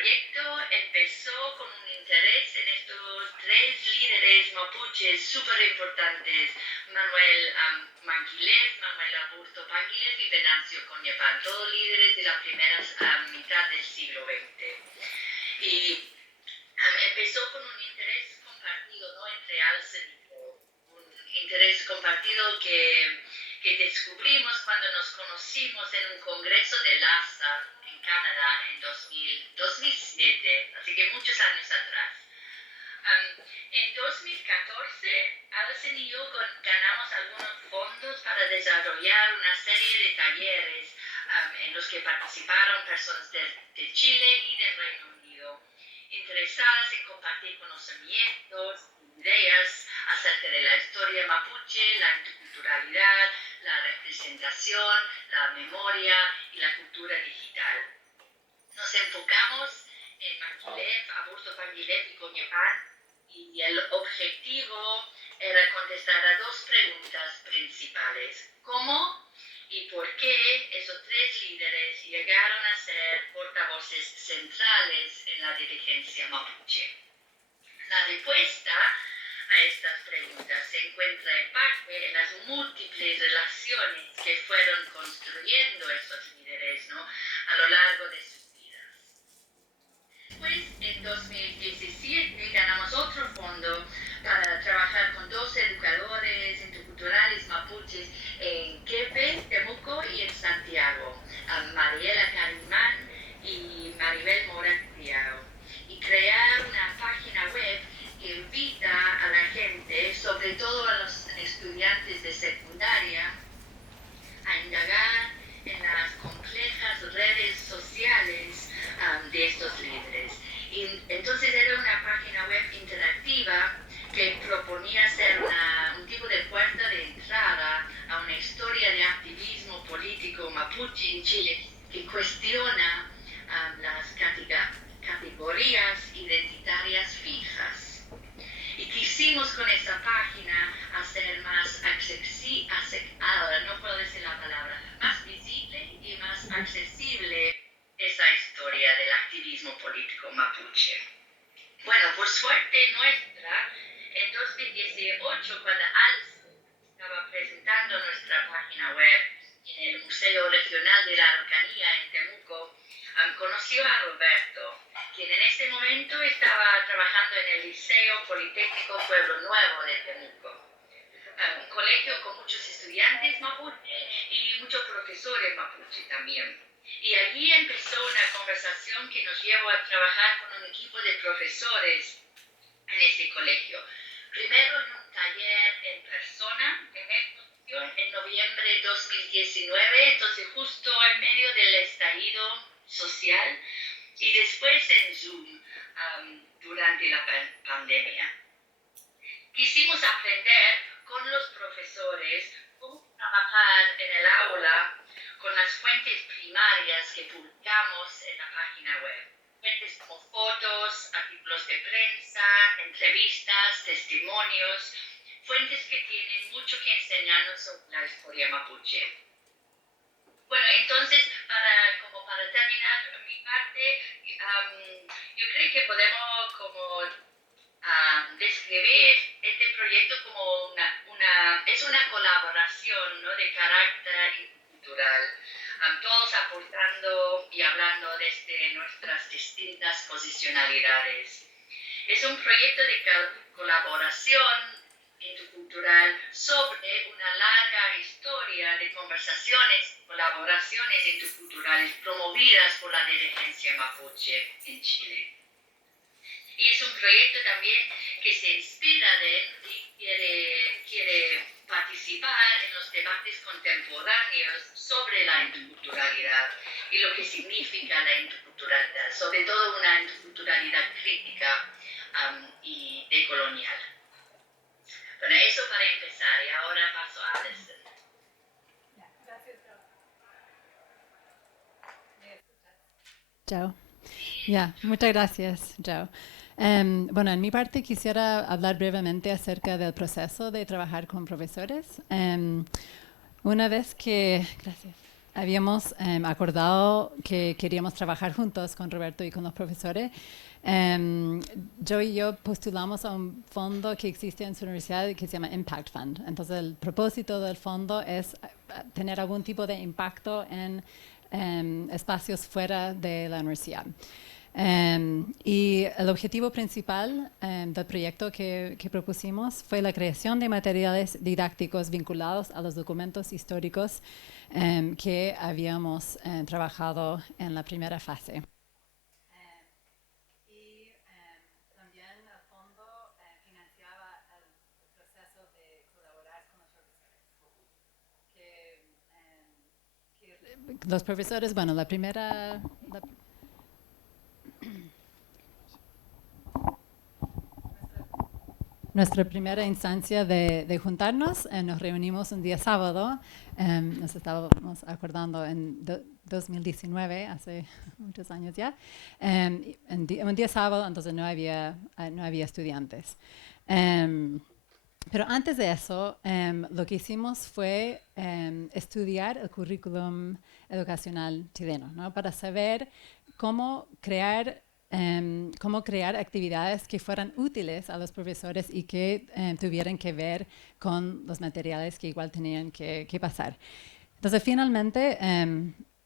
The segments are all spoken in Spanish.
proyecto empezó con un interés en estos tres líderes mapuches súper importantes, Manuel Manquilez, Manuel Aburto Panguilez y Venancio Coñepán, todos líderes de la primera mitad del siglo XX. Y empezó con un interés compartido, ¿no?, entre Alcen y yo, un interés compartido que descubrimos cuando nos conocimos en un congreso de LASA en Canadá en 2007, así que muchos años atrás. En 2014, Alison y yo ganamos algunos fondos para desarrollar una serie de talleres en los que participaron personas de Chile y del Reino Unido, interesadas en compartir conocimientos, ideas acerca de la historia mapuche, la interculturalidad, la representación, la memoria y la cultura digital. Nos enfocamos en Manquilez, Aburto Panguilez y Coñepán, y el objetivo era contestar a dos preguntas principales. ¿Cómo y por qué esos tres líderes llegaron a ser portavoces centrales en la dirigencia mapuche? La respuesta a estas preguntas se encuentra en parte en las múltiples relaciones que fueron construyendo estos líderes, ¿no?, a lo largo de sus vidas. Después, en 2017, ganamos otro fondo para trabajar con dos educadores interculturales mapuches en Quepe, Temuco y en Santiago, Mariela Carimán y Maribel Mora Criado, y crear una página web que invita a la gente, sobre todo a los estudiantes de secundaria, a indagar en las complejas redes sociales de estos líderes. Y entonces era una página web interactiva que proponía ser un tipo de puerta de entrada a una historia de activismo político mapuche en Chile que cuestiona las categorías identitarias fijas. Y quisimos con esa página hacer más más visible y más accesible esa historia del activismo político mapuche. Bueno, por suerte nuestra, en 2018, cuando ALCE estaba presentando nuestra página web en el Museo Regional de la Araucanía en Temuco, conoció a Roberto, quien en ese momento estaba trabajando en el Liceo Politécnico Pueblo Nuevo de Temuco, un colegio con muchos estudiantes mapuche y muchos profesores mapuche también. Y allí empezó una conversación que nos llevó a trabajar con un equipo de profesores en ese colegio. Primero en un taller en persona, en noviembre de 2019, entonces justo en medio del estallido social, y después en Zoom durante la pandemia. Quisimos aprender con los profesores cómo trabajar en el aula con las fuentes primarias que publicamos en la página web. Fuentes como fotos, artículos de prensa, entrevistas, testimonios, fuentes que tienen mucho que enseñarnos sobre la historia mapuche. Bueno, entonces, para terminar mi parte, yo creo que podemos describir este proyecto como es una colaboración, ¿no?, de carácter intercultural, todos aportando y hablando desde nuestras distintas posicionalidades. Es un proyecto de colaboración intercultural sobre una larga historia de conversaciones y colaboraciones interculturales promovidas por la dirigencia mapuche en Chile. Y es un proyecto también que se inspira de él y quiere participar en los debates contemporáneos sobre la interculturalidad y lo que significa la interculturalidad, sobre todo una interculturalidad crítica y decolonial. Bueno, eso para empezar, y ahora paso a Alison. Chao. Muchas gracias, Joe. Bueno, en mi parte quisiera hablar brevemente acerca del proceso de trabajar con profesores. Una vez que... Gracias. habíamos acordado que queríamos trabajar juntos con Roberto y con los profesores. Joe y yo postulamos a un fondo que existe en su universidad que se llama Impact Fund. Entonces, el propósito del fondo es tener algún tipo de impacto en espacios fuera de la universidad. Y el objetivo principal del proyecto que propusimos fue la creación de materiales didácticos vinculados a los documentos históricos que habíamos trabajado en la primera fase. Y también el fondo financiaba el proceso de colaborar con los profesores. Los profesores, bueno, nuestra primera instancia de juntarnos, nos reunimos un día sábado, nos estábamos acordando en 2019, hace muchos años ya, un día sábado, entonces no había estudiantes. Pero antes de eso, lo que hicimos fue estudiar el currículum educacional chileno, ¿no? Para saber cómo crear actividades que fueran útiles a los profesores y que tuvieran que ver con los materiales que igual tenían que pasar. Entonces, finalmente,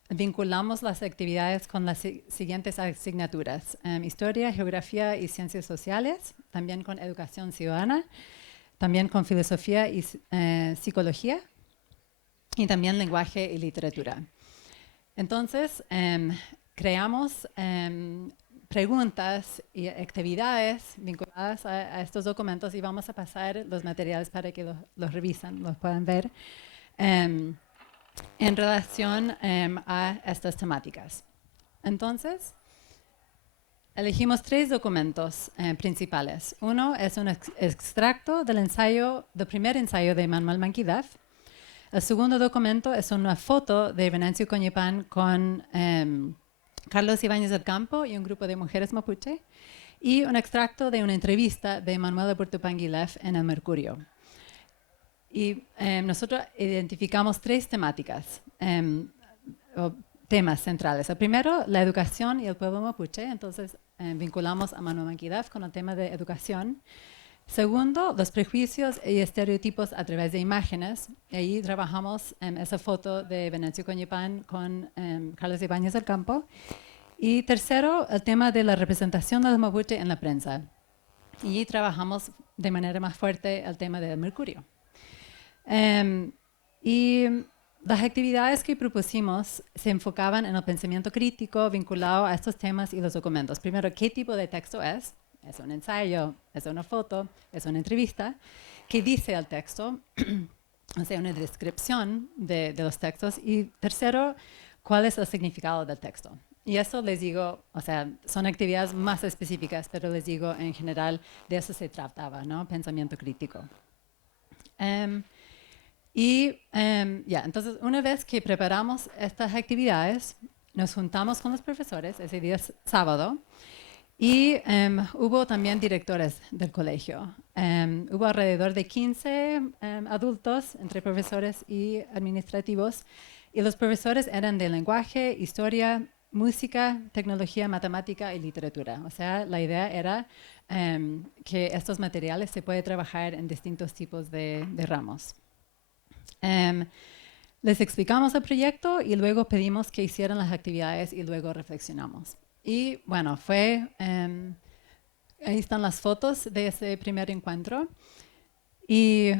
vinculamos las actividades con las siguientes asignaturas: historia, geografía y ciencias sociales, también con educación ciudadana, también con filosofía y psicología, y también lenguaje y literatura. Entonces, creamos preguntas y actividades vinculadas a estos documentos y vamos a pasar los materiales para que los revisen, los puedan ver en relación a estas temáticas. Entonces, elegimos 3 documentos principales. Uno es un extracto del primer ensayo de Manuel Manquidaf. El segundo documento es una foto de Venancio Coñipán con Carlos Ibáñez del Campo y un grupo de mujeres mapuche, y un extracto de una entrevista de Manuel Aburto Panguilef en El Mercurio. Y nosotros identificamos 3 temáticas, o temas centrales. El primero, la educación y el pueblo mapuche. Entonces, vinculamos a Manuel Manquidaf con el tema de educación. Segundo, los prejuicios y estereotipos a través de imágenes. Y ahí trabajamos esa foto de Venancio Coñipán con Carlos Ibáñez del Campo. Y tercero, el tema de la representación de los mapuche en la prensa. Y trabajamos de manera más fuerte el tema del Mercurio. Y las actividades que propusimos se enfocaban en el pensamiento crítico vinculado a estos temas y los documentos. Primero, ¿qué tipo de texto es? ¿Es un ensayo? ¿Es una foto? ¿Es una entrevista? ¿Qué dice el texto? O sea, una descripción de los textos. Y tercero, ¿cuál es el significado del texto? Y eso les digo, o sea, son actividades más específicas, pero les digo, en general, de eso se trataba, ¿no? Pensamiento crítico. Entonces, una vez que preparamos estas actividades, nos juntamos con los profesores ese día sábado. Y hubo también directores del colegio. Hubo alrededor de 15 adultos, entre profesores y administrativos. Y los profesores eran de lenguaje, historia, música, tecnología, matemática y literatura. O sea, la idea era que estos materiales se pueden trabajar en distintos tipos de ramos. Les explicamos el proyecto y luego pedimos que hicieran las actividades y luego reflexionamos. Y bueno, ahí están las fotos de ese primer encuentro. Y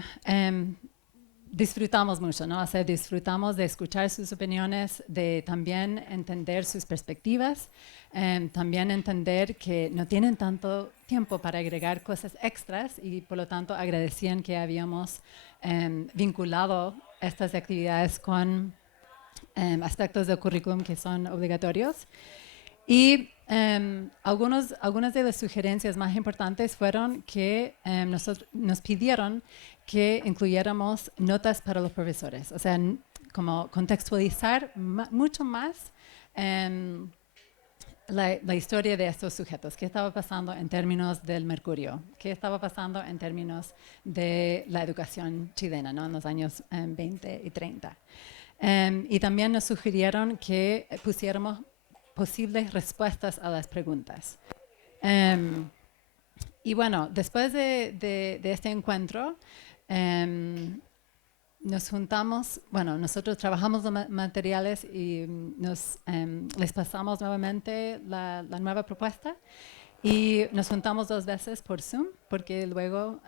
disfrutamos mucho, ¿no? O sea, disfrutamos de escuchar sus opiniones, de también entender sus perspectivas, también entender que no tienen tanto tiempo para agregar cosas extras y por lo tanto agradecían que habíamos vinculado estas actividades con aspectos del currículum que son obligatorios. Y algunas de las sugerencias más importantes fueron que nos pidieron que incluyéramos notas para los profesores, o sea, como contextualizar mucho más la historia de estos sujetos, qué estaba pasando en términos del Mercurio, qué estaba pasando en términos de la educación chilena, ¿no? En los años 20 y 30. Y también nos sugirieron que pusiéramos posibles respuestas a las preguntas. Em, y bueno, después de este encuentro, nos juntamos, bueno, nosotros trabajamos los materiales y les pasamos nuevamente la nueva propuesta y nos juntamos 2 veces por Zoom porque luego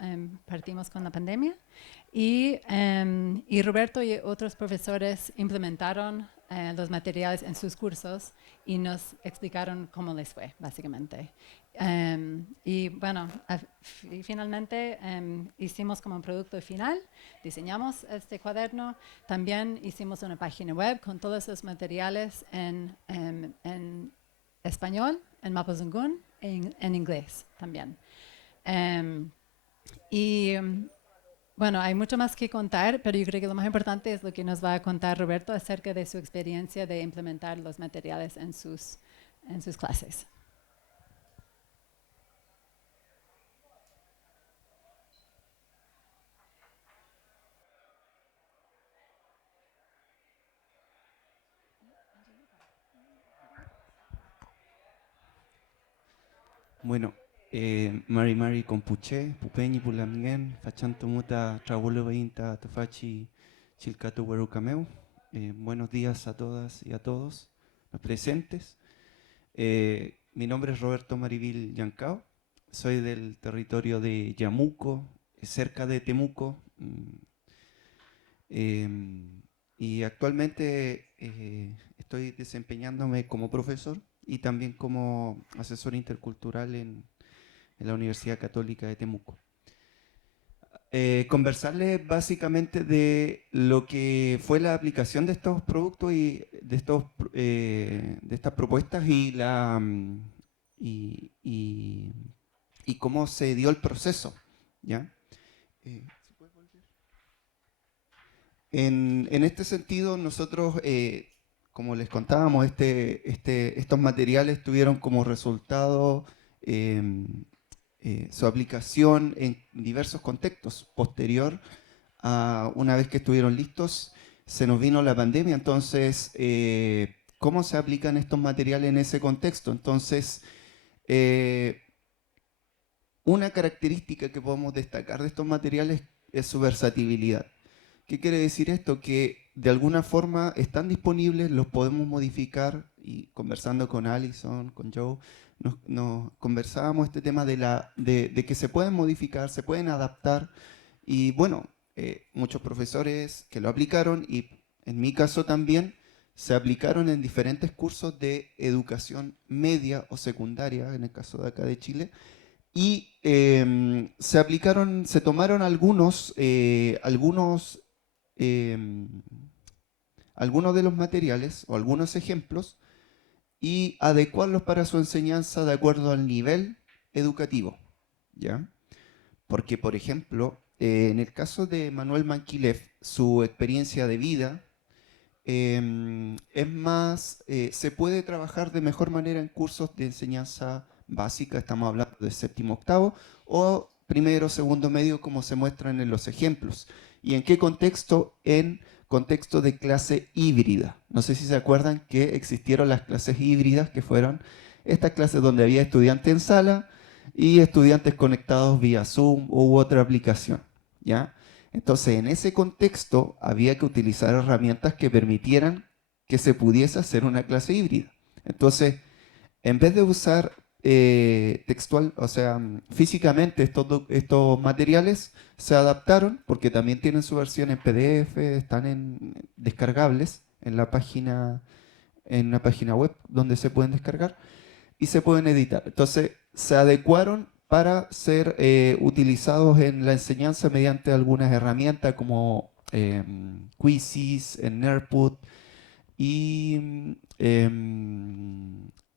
partimos con la pandemia y Roberto y otros profesores implementaron los materiales en sus cursos y nos explicaron cómo les fue, básicamente. Y bueno, finalmente hicimos como un producto final, diseñamos este cuaderno, también hicimos una página web con todos los materiales en español, en Mapudungun, en inglés también. Y bueno, hay mucho más que contar, pero yo creo que lo más importante es lo que nos va a contar Roberto acerca de su experiencia de implementar los materiales en sus clases. Bueno, Mari Compuche, Pupeñi Pulamgen, Fachanto Muta, Trabulo Veinta, Tafachi, Chilcato Huerucameu. Buenos días a todas y a todos los presentes. Mi nombre es Roberto Marivil Yancao, soy del territorio de Yamuco, cerca de Temuco, y actualmente estoy desempeñándome como profesor y también como asesor intercultural en la Universidad Católica de Temuco. Conversarles básicamente de lo que fue la aplicación de estos productos y de estas propuestas y cómo se dio el proceso, ¿ya? En este sentido, nosotros, como les contábamos, estos materiales tuvieron como resultado su aplicación en diversos contextos. Posterior a una vez que estuvieron listos, se nos vino la pandemia. Entonces, ¿cómo se aplican estos materiales en ese contexto? Entonces, una característica que podemos destacar de estos materiales es su versatilidad. ¿Qué quiere decir esto? Que de alguna forma están disponibles, los podemos modificar, y conversando con Alison, con Joe, nos conversábamos este tema de que se pueden modificar, se pueden adaptar, y bueno, muchos profesores que lo aplicaron, y en mi caso también, se aplicaron en diferentes cursos de educación media o secundaria, en el caso de acá de Chile, y se tomaron algunos de los materiales o algunos ejemplos y adecuarlos para su enseñanza de acuerdo al nivel educativo, ¿ya? Porque, por ejemplo, en el caso de Manuel Manquilef, su experiencia de vida se puede trabajar de mejor manera en cursos de enseñanza básica, estamos hablando de séptimo, octavo, o primero, segundo, medio, como se muestran en los ejemplos. ¿Y en qué contexto? En contexto de clase híbrida. No sé si se acuerdan que existieron las clases híbridas, que fueron estas clases donde había estudiantes en sala y estudiantes conectados vía Zoom u otra aplicación, ¿ya? Entonces, en ese contexto había que utilizar herramientas que permitieran que se pudiese hacer una clase híbrida. Entonces, en vez de usar textual, o sea, físicamente estos materiales se adaptaron porque también tienen su versión en PDF, están descargables en en una página web donde se pueden descargar y se pueden editar. Entonces, se adecuaron para ser utilizados en la enseñanza mediante algunas herramientas como Quizzes, Nerdput y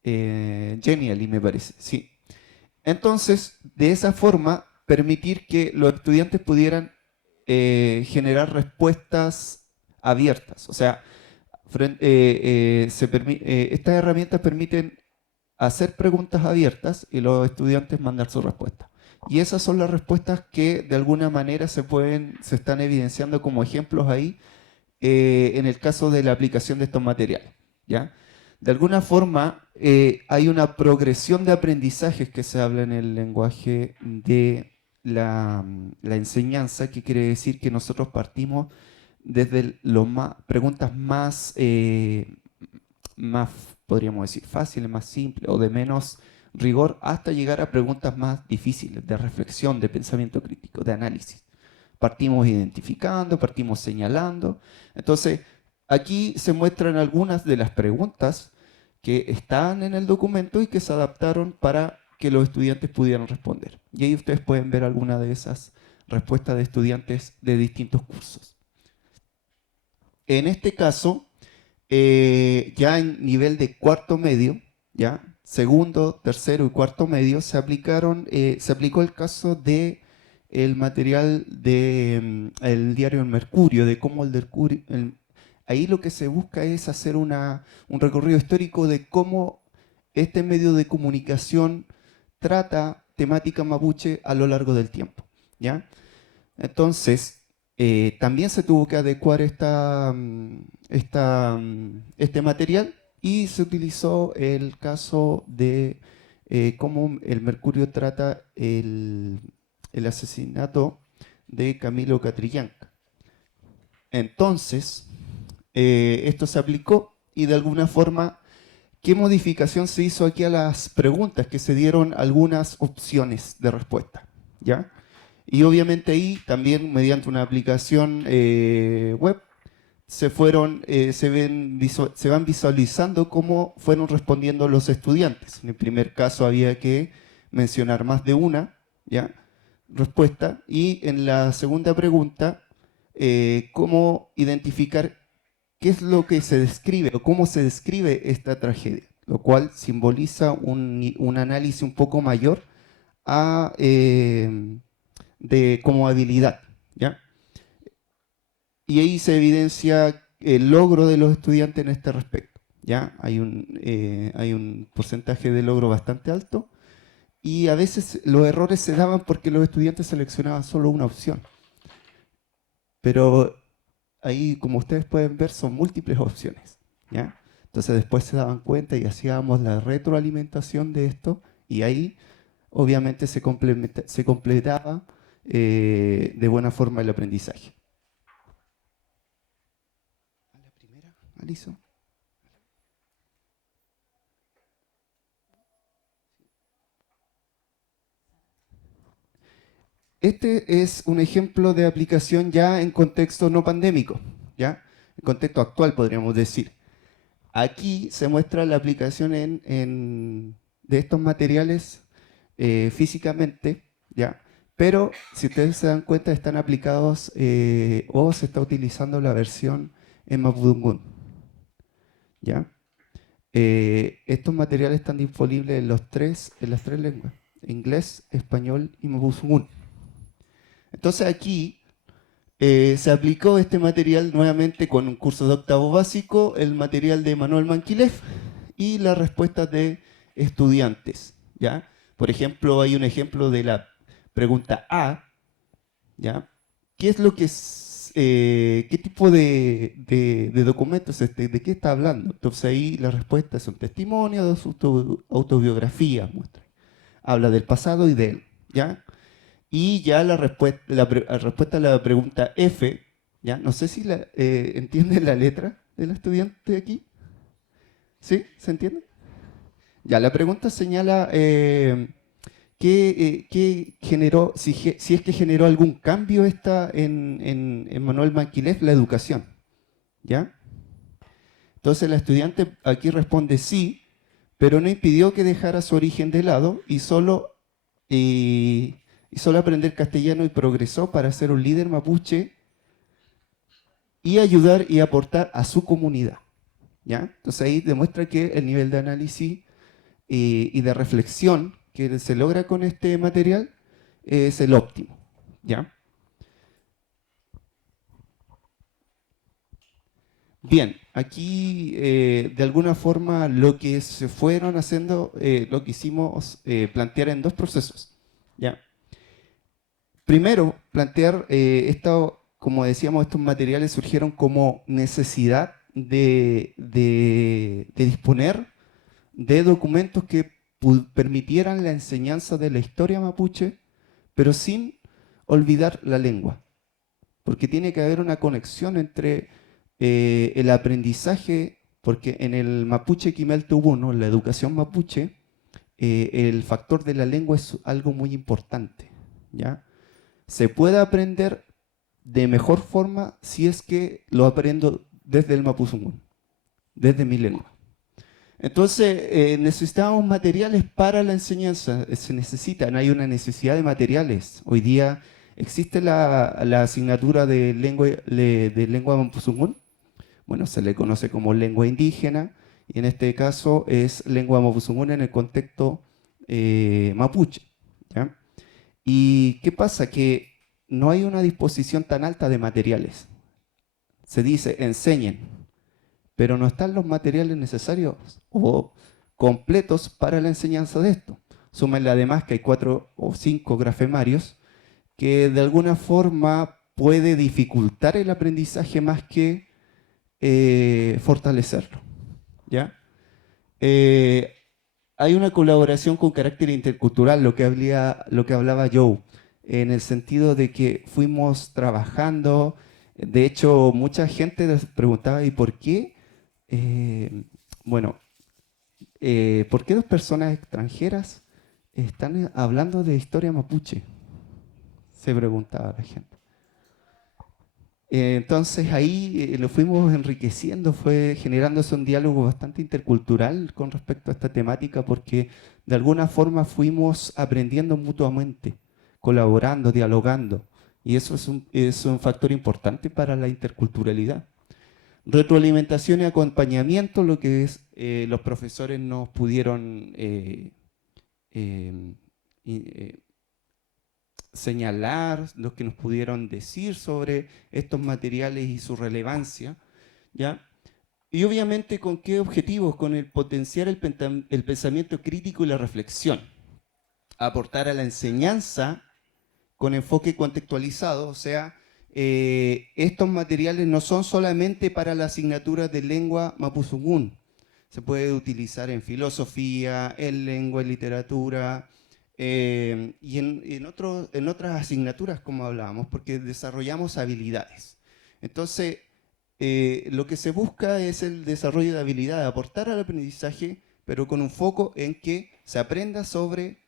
Genially, me parece. Sí. Entonces, de esa forma, permitir que los estudiantes pudieran generar respuestas abiertas. O sea, estas herramientas permiten hacer preguntas abiertas y los estudiantes mandar su respuesta. Y esas son las respuestas que de alguna manera se están evidenciando como ejemplos ahí en el caso de la aplicación de estos materiales, ¿ya? De alguna forma, hay una progresión de aprendizajes que se habla en el lenguaje de la enseñanza, que quiere decir que nosotros partimos desde preguntas más, podríamos decir, fáciles, más simples o de menos rigor, hasta llegar a preguntas más difíciles, de reflexión, de pensamiento crítico, de análisis. Partimos identificando, partimos señalando. Entonces, aquí se muestran algunas de las preguntas que están en el documento y que se adaptaron para que los estudiantes pudieran responder. Y ahí ustedes pueden ver algunas de esas respuestas de estudiantes de distintos cursos. En este caso, ya en nivel de cuarto medio, ya segundo, tercero y cuarto medio, se aplicó el caso de el material de el diario El Mercurio, de cómo ahí lo que se busca es hacer un recorrido histórico de cómo este medio de comunicación trata temática mapuche a lo largo del tiempo, ¿ya? Entonces, también se tuvo que adecuar este material y se utilizó el caso de cómo el Mercurio trata el asesinato de Camilo Catrillanca. Entonces, esto se aplicó y de alguna forma, ¿qué modificación se hizo aquí a las preguntas? Que se dieron algunas opciones de respuesta, ¿ya? Y obviamente ahí también mediante una aplicación web se van visualizando cómo fueron respondiendo los estudiantes. En el primer caso había que mencionar más de una, ¿ya? Respuesta, y en la segunda pregunta, cómo identificar qué es lo que se describe o cómo se describe esta tragedia, lo cual simboliza un análisis un poco mayor a, como habilidad, ¿ya? Y ahí se evidencia el logro de los estudiantes en este respecto, ¿ya? Hay un porcentaje de logro bastante alto y a veces los errores se daban porque los estudiantes seleccionaban solo una opción. Pero ahí, como ustedes pueden ver, son múltiples opciones, ¿ya? Entonces después se daban cuenta y hacíamos la retroalimentación de esto y ahí obviamente se completaba de buena forma el aprendizaje. ¿A la primera, Aliso? Este es un ejemplo de aplicación ya en contexto no pandémico, ¿ya? En contexto actual, podríamos decir. Aquí se muestra la aplicación de estos materiales físicamente, ¿ya? Pero si ustedes se dan cuenta, están aplicados o se está utilizando la versión en Mapudungun, ¿ya? Estos materiales están disponibles en las tres lenguas, inglés, español y mapudungun. Entonces aquí se aplicó este material nuevamente con un curso de octavo básico, el material de Manuel Manquilef y las respuestas de estudiantes, ¿ya? Por ejemplo, hay un ejemplo de la pregunta A, ¿ya? ¿Qué es lo que qué tipo de documentos de qué está hablando? Entonces ahí las respuestas son testimonios, de su autobiografía, muestra. Habla del pasado y de él, ¿ya? Y ya respuesta a la pregunta F, ¿ya? No sé si entienden la letra del estudiante aquí. ¿Sí? ¿Se entiende? Ya, la pregunta señala qué generó, si es que generó algún cambio en Manuel Manquilef la educación, ¿ya? Entonces la estudiante aquí responde sí, pero no impidió que dejara su origen de lado y solo aprender castellano y progresó para ser un líder mapuche y ayudar y aportar a su comunidad, ¿ya? Entonces ahí demuestra que el nivel de análisis y de reflexión que se logra con este material es el óptimo, ¿ya? Bien, aquí de alguna forma lo que se fueron haciendo, lo que hicimos plantear en dos procesos, ¿ya? Primero, plantear como decíamos, estos materiales surgieron como necesidad de disponer de documentos que permitieran la enseñanza de la historia mapuche, pero sin olvidar la lengua, porque tiene que haber una conexión entre el aprendizaje, porque en el Mapuche Quimelto Uno, en la educación mapuche, el factor de la lengua es algo muy importante, ¿ya? Se puede aprender de mejor forma si es que lo aprendo desde el Mapuzungún, desde mi lengua. Entonces, necesitamos materiales para la enseñanza, se necesitan, hay una necesidad de materiales. Hoy día existe la asignatura de lengua Mapuzungún, bueno, se le conoce como lengua indígena, y en este caso es lengua Mapuzungún en el contexto mapuche, ¿ya? ¿Y qué pasa? Que no hay una disposición tan alta de materiales. Se dice enseñen, pero no están los materiales necesarios o completos para la enseñanza de esto. Súmenle además que hay 4 o 5 grafemarios que de alguna forma puede dificultar el aprendizaje más que fortalecerlo, ¿ya? Eh, Hay una colaboración con carácter intercultural, lo que hablaba Joe, en el sentido de que fuimos trabajando. De hecho, mucha gente les preguntaba, ¿y por qué? Eh, bueno, ¿por qué dos personas extranjeras están hablando de historia mapuche? Se preguntaba la gente. Entonces ahí lo fuimos enriqueciendo, fue generándose un diálogo bastante intercultural con respecto a esta temática, porque de alguna forma fuimos aprendiendo mutuamente, colaborando, dialogando, y eso es un factor importante para la interculturalidad. Retroalimentación y acompañamiento, lo que es los profesores nos pudieron eh, señalar, los que nos pudieron decir sobre estos materiales y su relevancia, ¿ya? Y obviamente, ¿con qué objetivos? Con el potenciar el pensamiento crítico y la reflexión, aportar a la enseñanza con enfoque contextualizado, o sea, estos materiales no son solamente para la asignatura de lengua mapuzungún, se puede utilizar en filosofía, en lengua y literatura, y en otras asignaturas, como hablábamos, porque desarrollamos habilidades. Entonces, lo que se busca es el desarrollo de habilidades, aportar al aprendizaje, pero con un foco en que se aprenda sobre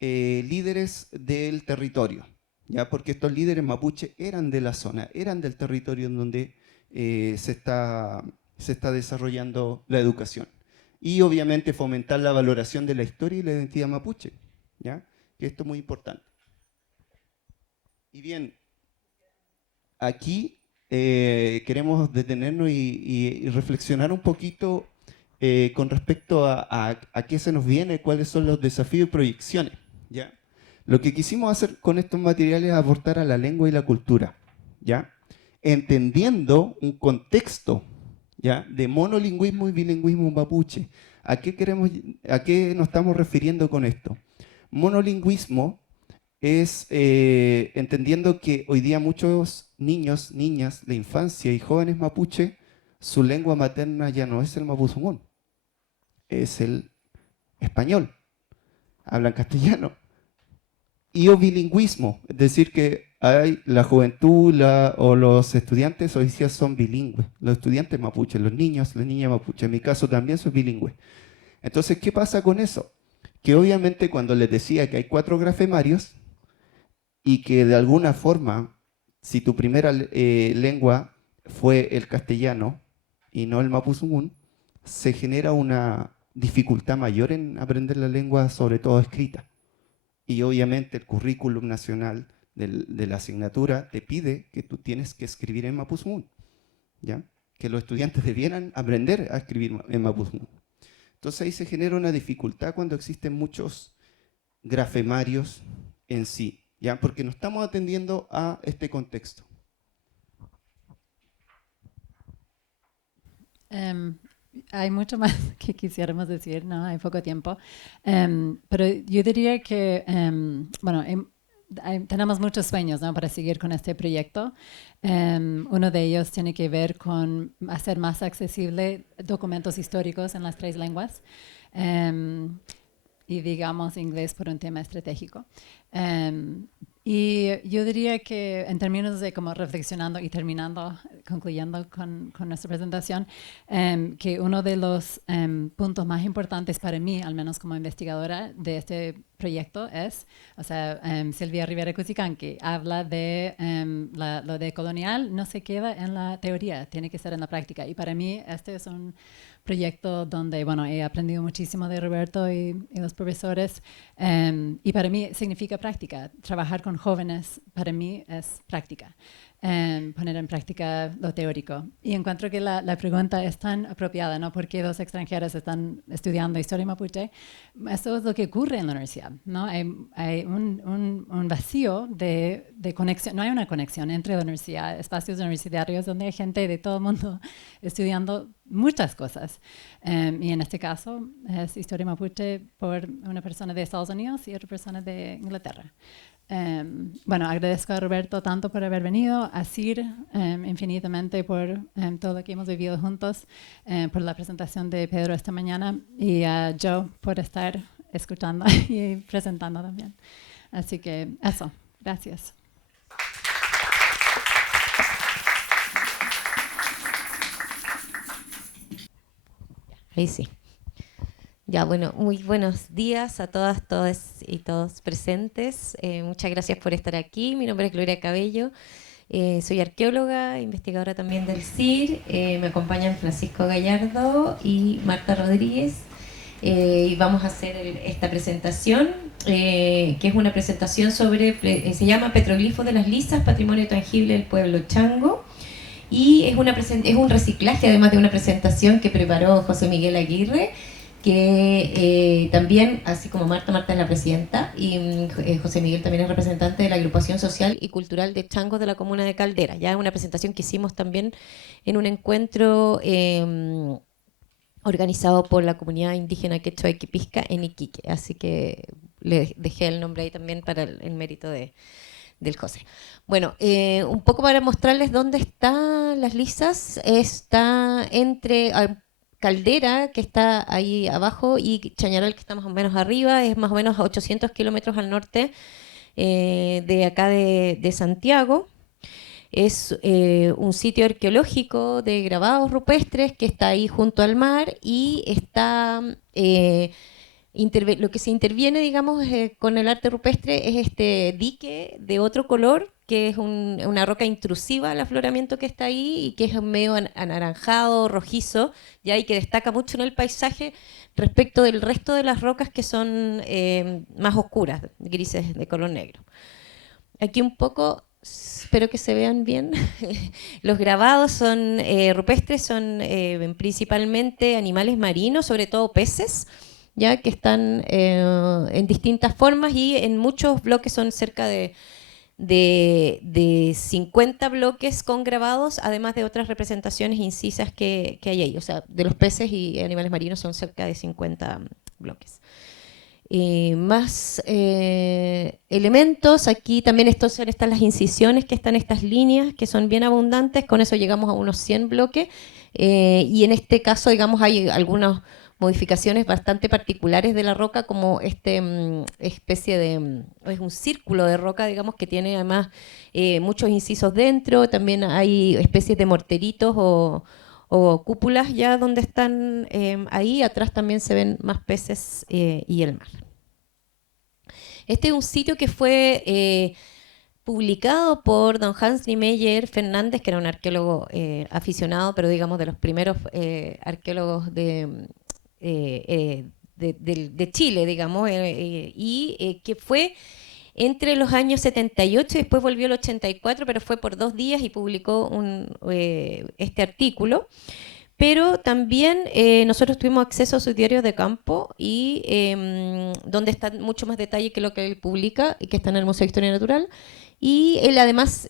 líderes del territorio, ¿ya? Porque estos líderes mapuche eran de la zona, eran del territorio en donde se está desarrollando la educación. Y obviamente fomentar la valoración de la historia y la identidad mapuche, ¿ya? Que esto es muy importante. Y bien, aquí queremos detenernos y reflexionar un poquito con respecto a qué se nos viene, cuáles son los desafíos y proyecciones, ¿ya? Lo que quisimos hacer con estos materiales es aportar a la lengua y la cultura, ¿ya? Entendiendo un contexto, ¿ya? De monolingüismo y bilingüismo mapuche. ¿A qué nos estamos refiriendo con esto? Monolingüismo es entendiendo que hoy día muchos niños, niñas de infancia y jóvenes mapuche, su lengua materna ya no es el mapuzungún, es el español, hablan castellano. Y o bilingüismo, es decir, que hay la juventud o los estudiantes hoy día son bilingües, los estudiantes mapuche, los niños, las niñas mapuche, en mi caso también soy bilingüe. Entonces, ¿qué pasa con eso? Que obviamente cuando les decía que hay 4 grafemarios, y que de alguna forma, si tu primera lengua fue el castellano y no el mapuzungún, se genera una dificultad mayor en aprender la lengua, sobre todo escrita. Y obviamente el currículum nacional de la asignatura te pide que tú tienes que escribir en mapuzungún, ¿ya? Que los estudiantes debieran aprender a escribir en mapuzungún. Entonces ahí se genera una dificultad cuando existen muchos grafemarios en sí, ¿ya? Porque no estamos atendiendo a este contexto. Em, Hay mucho más que quisiéramos decir, ¿no? Hay poco tiempo. Pero yo diría que, bueno, tenemos muchos sueños, ¿no?, para seguir con este proyecto. Uno de ellos tiene que ver con hacer más accesible documentos históricos en las 3 lenguas. Y digamos inglés por un tema estratégico. Y yo diría que en términos de como reflexionando y concluyendo con nuestra presentación, que uno de los puntos más importantes para mí, al menos como investigadora de este proyecto, es, o sea, Silvia Rivera Cusicanqui habla de lo de colonial no se queda en la teoría, tiene que ser en la práctica. Y para mí este es un proyecto donde, bueno, he aprendido muchísimo de Roberto y los profesores, y para mí significa práctica. Trabajar con jóvenes para mí es práctica, poner en práctica lo teórico. Y encuentro que la pregunta es tan apropiada, ¿no? ¿Por qué 2 extranjeros están estudiando historia mapuche? Eso es lo que ocurre en la universidad, ¿no? Hay un vacío de conexión, no hay una conexión entre la universidad, espacios universitarios donde hay gente de todo el mundo estudiando muchas cosas. Y en este caso es historia mapuche por una persona de Estados Unidos y otra persona de Inglaterra. Bueno, agradezco a Roberto tanto por haber venido, a Sir infinitamente por todo lo que hemos vivido juntos, por la presentación de Pedro esta mañana, y a Joe por estar escuchando y presentando también. Así que eso, gracias. Ahí sí. Ya, bueno, muy buenos días a todas, todos y todos presentes. Muchas gracias por estar aquí. Mi nombre es Gloria Cabello. Soy arqueóloga, investigadora también del CIR. Me acompañan Francisco Gallardo y Marta Rodríguez. Y vamos a hacer esta presentación, que es una presentación sobre, se llama Petroglifos de las Lisas, Patrimonio Tangible del Pueblo Chango. Y es un reciclaje, además de una presentación que preparó José Miguel Aguirre, que también, así como Marta es la presidenta, y José Miguel también es representante de la Agrupación Social y Cultural de Changos de la Comuna de Caldera. Ya es una presentación que hicimos también en un encuentro organizado por la comunidad indígena quechua Equipisca en Iquique. Así que le dejé el nombre ahí también para el mérito del José. Bueno, un poco para mostrarles dónde están las lisas. Está entre Caldera, que está ahí abajo, y Chañaral, que está más o menos arriba. Es más o menos a 800 kilómetros al norte de acá de Santiago. Es un sitio arqueológico de grabados rupestres que está ahí junto al mar, y está... lo que se interviene, digamos, con el arte rupestre es este dique de otro color, que es una roca intrusiva al afloramiento que está ahí y que es medio anaranjado, rojizo, ya, y que destaca mucho en el paisaje respecto del resto de las rocas que son más oscuras, grises de color negro. Aquí un poco, espero que se vean bien. Los grabados son rupestres, son principalmente animales marinos, sobre todo peces, ya que están en distintas formas, y en muchos bloques son cerca de 50 bloques con grabados, además de otras representaciones incisas que hay ahí. O sea, de los peces y animales marinos son cerca de 50 bloques. Más elementos, aquí también están las incisiones, que están estas líneas que son bien abundantes, con eso llegamos a unos 100 bloques, y en este caso, digamos, hay algunas modificaciones bastante particulares de la roca, como especie de, es un círculo de roca, digamos, que tiene además muchos incisos dentro. También hay especies de morteritos o cúpulas ya donde están ahí. Atrás también se ven más peces y el mar. Este es un sitio que fue publicado por don Hans Niemeyer Fernández, que era un arqueólogo aficionado, pero digamos de los primeros arqueólogos de Chile, digamos, y que fue entre los años 78 y después volvió el 84, pero fue por 2 días y publicó este artículo. Pero también nosotros tuvimos acceso a sus diarios de campo, y donde está mucho más detalle que lo que él publica y que está en el Museo de Historia Natural. Y él además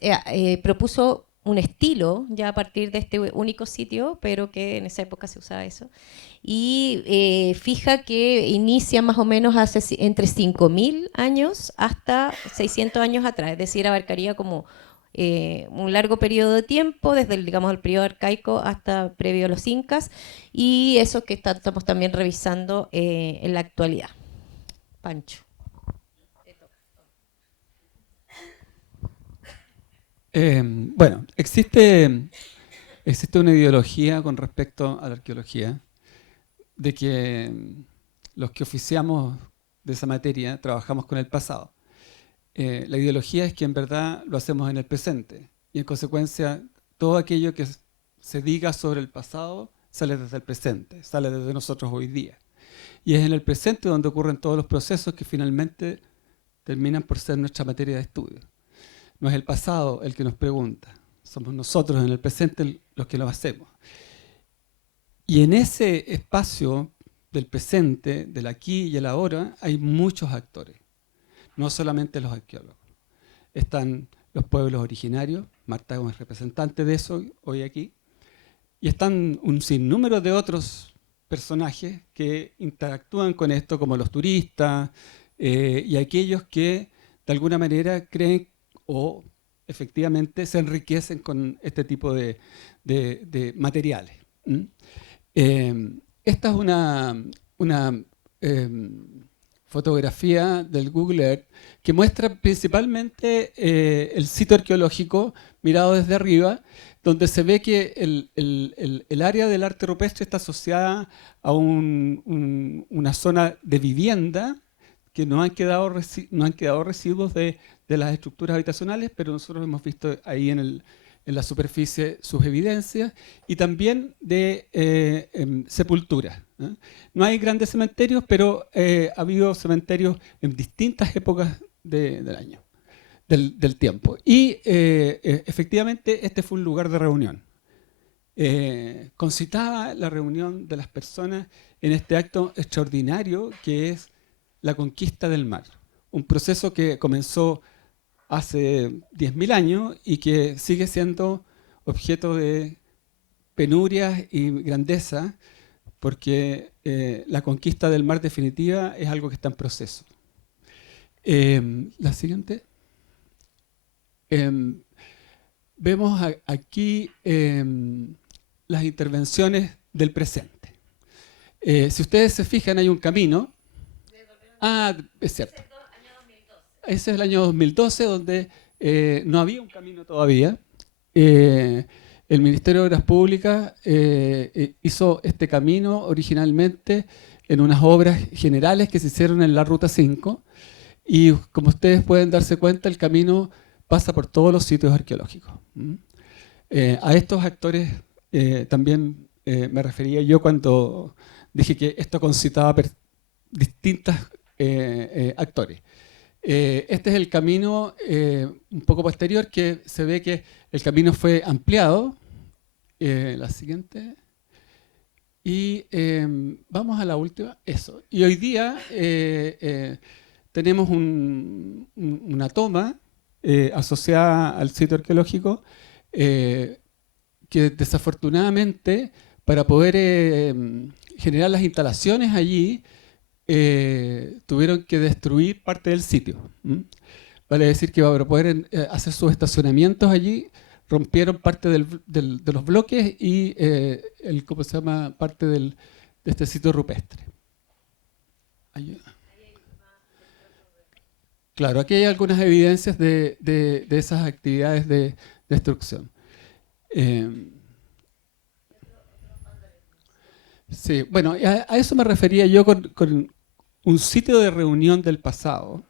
propuso un estilo ya a partir de este único sitio, pero que en esa época se usaba eso. Y fija que inicia más o menos hace entre 5.000 años hasta 600 años atrás, es decir, abarcaría como un largo periodo de tiempo, desde el, digamos, el periodo arcaico hasta previo a los incas, y eso que estamos también revisando en la actualidad. Pancho. Bueno, existe una ideología con respecto a la arqueología de que los que oficiamos de esa materia trabajamos con el pasado. La ideología es que en verdad lo hacemos en el presente y en consecuencia todo aquello que se diga sobre el pasado sale desde el presente, sale desde nosotros hoy día. Y es en el presente donde ocurren todos los procesos que finalmente terminan por ser nuestra materia de estudio. No es el pasado el que nos pregunta, somos nosotros en el presente los que lo hacemos. Y en ese espacio del presente, del aquí y el ahora, hay muchos actores, no solamente los arqueólogos. Están los pueblos originarios, Marta es representante de eso hoy aquí, y están un sinnúmero de otros personajes que interactúan con esto, como los turistas y aquellos que de alguna manera creen o efectivamente se enriquecen con este tipo de materiales. Esta es una fotografía del Google Earth que muestra principalmente el sitio arqueológico mirado desde arriba, donde se ve que el área del arte rupestre está asociada a una zona de vivienda que no han quedado residuos de las estructuras habitacionales, pero nosotros hemos visto ahí en la superficie sus evidencias, y también de sepulturas. No hay grandes cementerios, pero ha habido cementerios en distintas épocas del año, del tiempo. Y efectivamente este fue un lugar de reunión. Concitaba la reunión de las personas en este acto extraordinario que es la conquista del mar. Un proceso que comenzó hace 10.000 años y que sigue siendo objeto de penurias y grandeza, porque la conquista del mar definitiva es algo que está en proceso. La siguiente. Vemos aquí las intervenciones del presente. Si ustedes se fijan, hay un camino. Ah, es cierto. Ese es el año 2012, donde no había un camino todavía. El Ministerio de Obras Públicas hizo este camino originalmente en unas obras generales que se hicieron en la Ruta 5. Y como ustedes pueden darse cuenta, el camino pasa por todos los sitios arqueológicos. A estos actores también me refería yo cuando dije que esto concitaba distintos actores. Este es el camino un poco posterior, que se ve que el camino fue ampliado. La siguiente. Y vamos a la última. Eso. Y hoy día tenemos una toma asociada al sitio arqueológico que desafortunadamente, para poder generar las instalaciones allí, tuvieron que destruir parte del sitio. Vale decir que para poder hacer sus estacionamientos allí, rompieron parte de los bloques y ¿cómo se llama? Parte de este sitio rupestre. Claro, aquí hay algunas evidencias de esas actividades de destrucción. Sí, bueno, a eso me refería yo con un sitio de reunión del pasado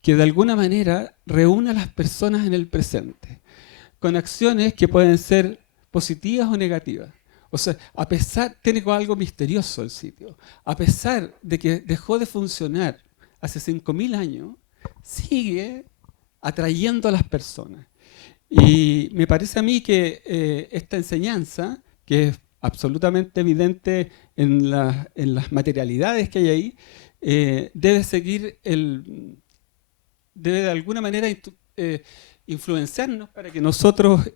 que de alguna manera reúne a las personas en el presente, con acciones que pueden ser positivas o negativas. O sea, tiene algo misterioso el sitio. A pesar de que dejó de funcionar hace 5.000 años, sigue atrayendo a las personas. Y me parece a mí que esta enseñanza, que es absolutamente evidente en las materialidades que hay ahí, debe de alguna manera influenciarnos para que nosotros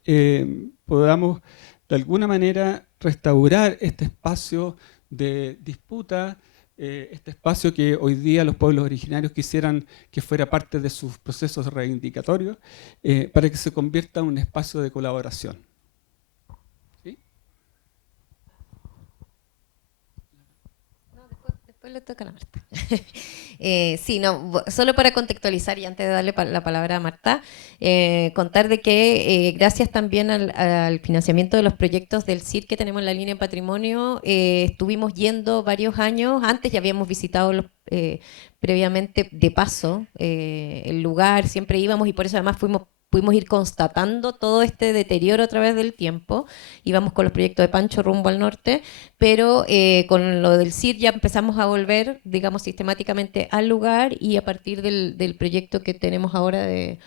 podamos de alguna manera restaurar este espacio de disputa, este espacio que hoy día los pueblos originarios quisieran que fuera parte de sus procesos reivindicatorios, para que se convierta en un espacio de colaboración. ¿Sí? No, después le toca a Marta. Sí, no, solo para contextualizar y antes de darle la palabra a Marta, contar de que gracias también al financiamiento de los proyectos del CIR que tenemos en la línea de patrimonio, estuvimos yendo varios años, antes ya habíamos visitado previamente de paso el lugar, siempre íbamos y por eso además pudimos ir constatando todo este deterioro a través del tiempo. Íbamos con los proyectos de Pancho rumbo al norte, pero con lo del CIR ya empezamos a volver, digamos, sistemáticamente al lugar y a partir del proyecto que tenemos ahora de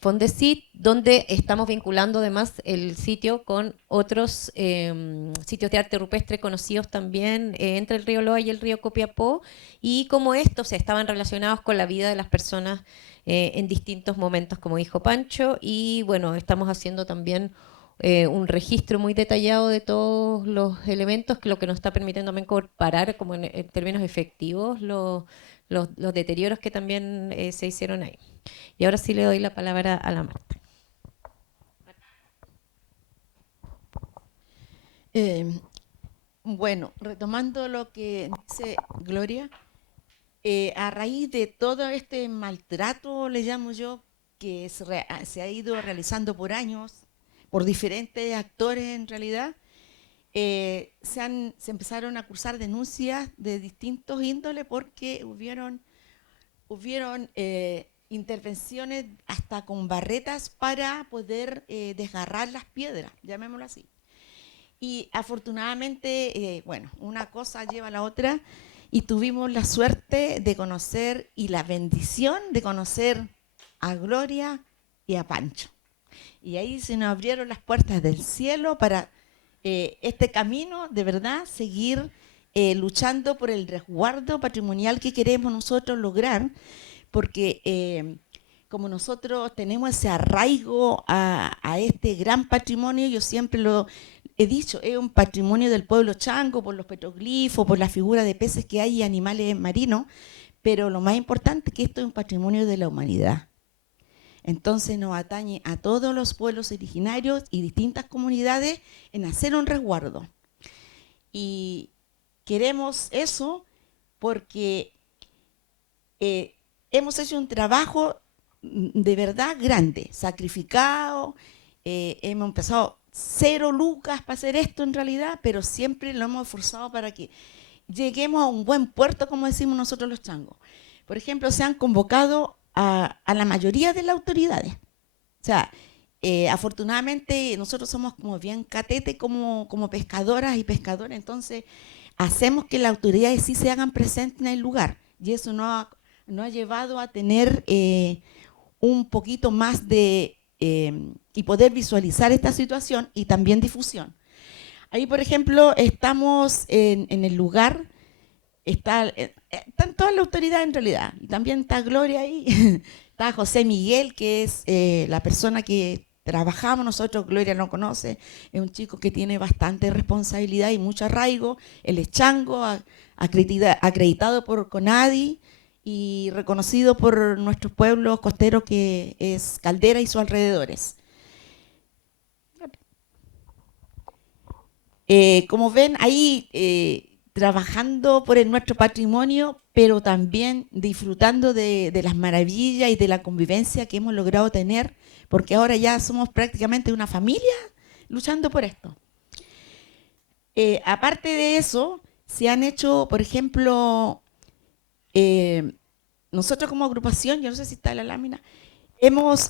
Fondesit, donde estamos vinculando además el sitio con otros sitios de arte rupestre conocidos también entre el río Loa y el río Copiapó, y como estos estaban relacionados con la vida de las personas en distintos momentos, como dijo Pancho, y bueno, estamos haciendo también un registro muy detallado de todos los elementos, que lo que nos está permitiendo también comparar como en términos efectivos los deterioros que también se hicieron ahí. Y ahora sí le doy la palabra a la Marta. Bueno, retomando lo que dice Gloria, a raíz de todo este maltrato, le llamo yo, que se ha ido realizando por años, por diferentes actores en realidad, se empezaron a cursar denuncias de distintos índoles porque hubieron intervenciones hasta con barretas para poder desgarrar las piedras, llamémoslo así. Y afortunadamente, bueno, una cosa lleva a la otra y tuvimos la suerte de conocer y la bendición de conocer a Gloria y a Pancho. Y ahí se nos abrieron las puertas del cielo para este camino, de verdad, seguir luchando por el resguardo patrimonial que queremos nosotros lograr, porque como nosotros tenemos ese arraigo a este gran patrimonio, yo siempre lo he dicho, es un patrimonio del pueblo chango por los petroglifos, por la figura de peces que hay y animales marinos, pero lo más importante es que esto es un patrimonio de la humanidad. Entonces nos atañe a todos los pueblos originarios y distintas comunidades en hacer un resguardo. Y queremos eso porque hemos hecho un trabajo de verdad grande, sacrificado, hemos empezado 0 lucas para hacer esto en realidad, pero siempre lo hemos esforzado para que lleguemos a un buen puerto, como decimos nosotros los changos. Por ejemplo, se han convocado a la mayoría de las autoridades. O sea, afortunadamente nosotros somos como bien catete como pescadoras y pescadores, entonces hacemos que las autoridades sí se hagan presentes en el lugar, y eso nos ha llevado a tener un poquito más de y poder visualizar esta situación y también difusión. Ahí, por ejemplo, estamos en el lugar, están todas las autoridades en realidad, y también está Gloria ahí, está José Miguel, que es la persona que trabajamos nosotros, Gloria lo conoce, es un chico que tiene bastante responsabilidad y mucho arraigo, él es chango, acreditado por CONADI, y reconocido por nuestros pueblos costeros, que es Caldera y sus alrededores. Como ven, ahí trabajando por nuestro patrimonio, pero también disfrutando de las maravillas y de la convivencia que hemos logrado tener, porque ahora ya somos prácticamente una familia luchando por esto. Aparte de eso, se han hecho, por ejemplo, nosotros como agrupación, yo no sé si está en la lámina, tenemos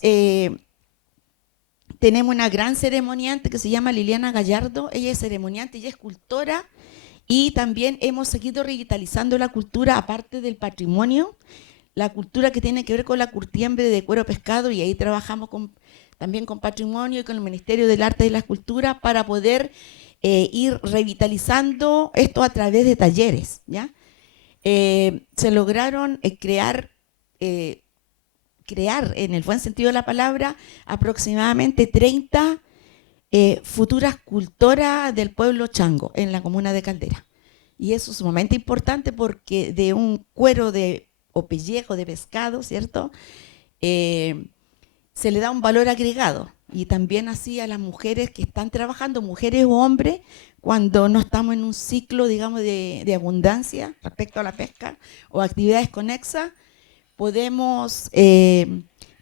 una gran ceremoniante que se llama Liliana Gallardo. Ella es ceremoniante y escultora, y también hemos seguido revitalizando la cultura, aparte del patrimonio, la cultura que tiene que ver con la curtiembre de cuero pescado, y ahí trabajamos también con patrimonio y con el Ministerio del Arte y la Escultura para poder ir revitalizando esto a través de talleres, ¿ya? Se lograron crear crear, en el buen sentido de la palabra, aproximadamente 30 futuras cultoras del pueblo chango en la comuna de Caldera. Y eso es sumamente importante porque de un cuero o pellejo de pescado, ¿cierto? Se le da un valor agregado. Y también así a las mujeres que están trabajando, mujeres o hombres, cuando no estamos en un ciclo, digamos, de abundancia respecto a la pesca o actividades conexas, podemos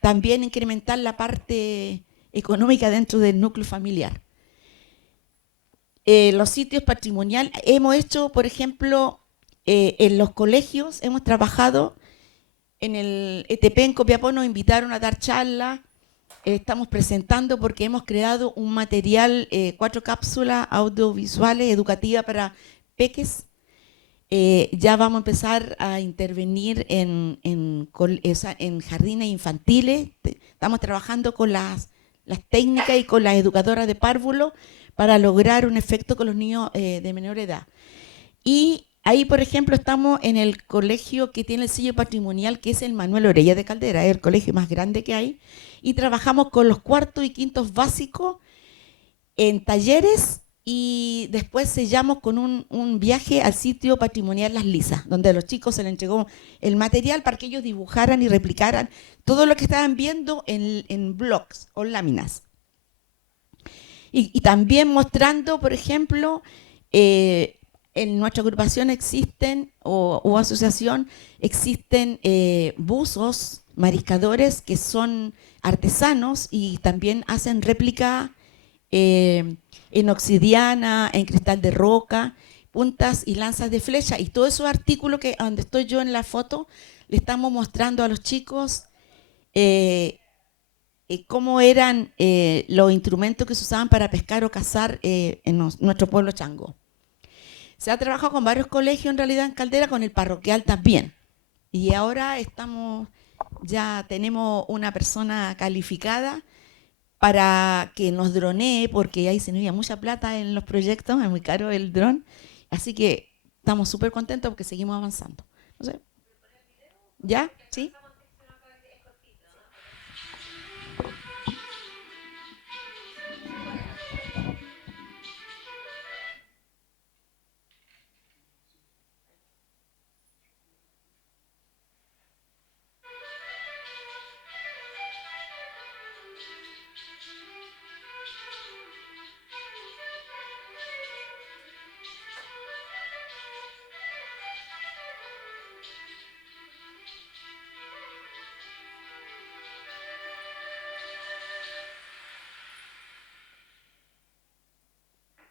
también incrementar la parte económica dentro del núcleo familiar. Los sitios patrimoniales, hemos hecho, por ejemplo, en los colegios, hemos trabajado en el ETP en Copiapó, nos invitaron a dar charlas, estamos presentando porque hemos creado un material, 4 cápsulas audiovisuales educativas para peques. Ya vamos a empezar a intervenir en jardines infantiles. Estamos trabajando con las técnicas y con las educadoras de párvulo para lograr un efecto con los niños de menor edad. Y ahí, por ejemplo, estamos en el colegio que tiene el sello patrimonial, que es el Manuel Orella de Caldera, es el colegio más grande que hay, y trabajamos con los cuartos y quintos básicos en talleres y después sellamos con un viaje al sitio patrimonial Las Lisas, donde a los chicos se les entregó el material para que ellos dibujaran y replicaran todo lo que estaban viendo en blogs o láminas. Y también mostrando, por ejemplo, en nuestra agrupación existen, o asociación, existen buzos, mariscadores que son artesanos y también hacen réplica en obsidiana, en cristal de roca, puntas y lanzas de flecha. Y todos esos artículos que donde estoy yo en la foto, le estamos mostrando a los chicos cómo eran los instrumentos que se usaban para pescar o cazar en nuestro pueblo chango. Se ha trabajado con varios colegios en realidad en Caldera, con el parroquial también. Y ahora ya tenemos una persona calificada para que nos dronee, porque ahí se nos iba mucha plata en los proyectos, es muy caro el dron. Así que estamos súper contentos porque seguimos avanzando. No sé. ¿Ya? ¿Sí?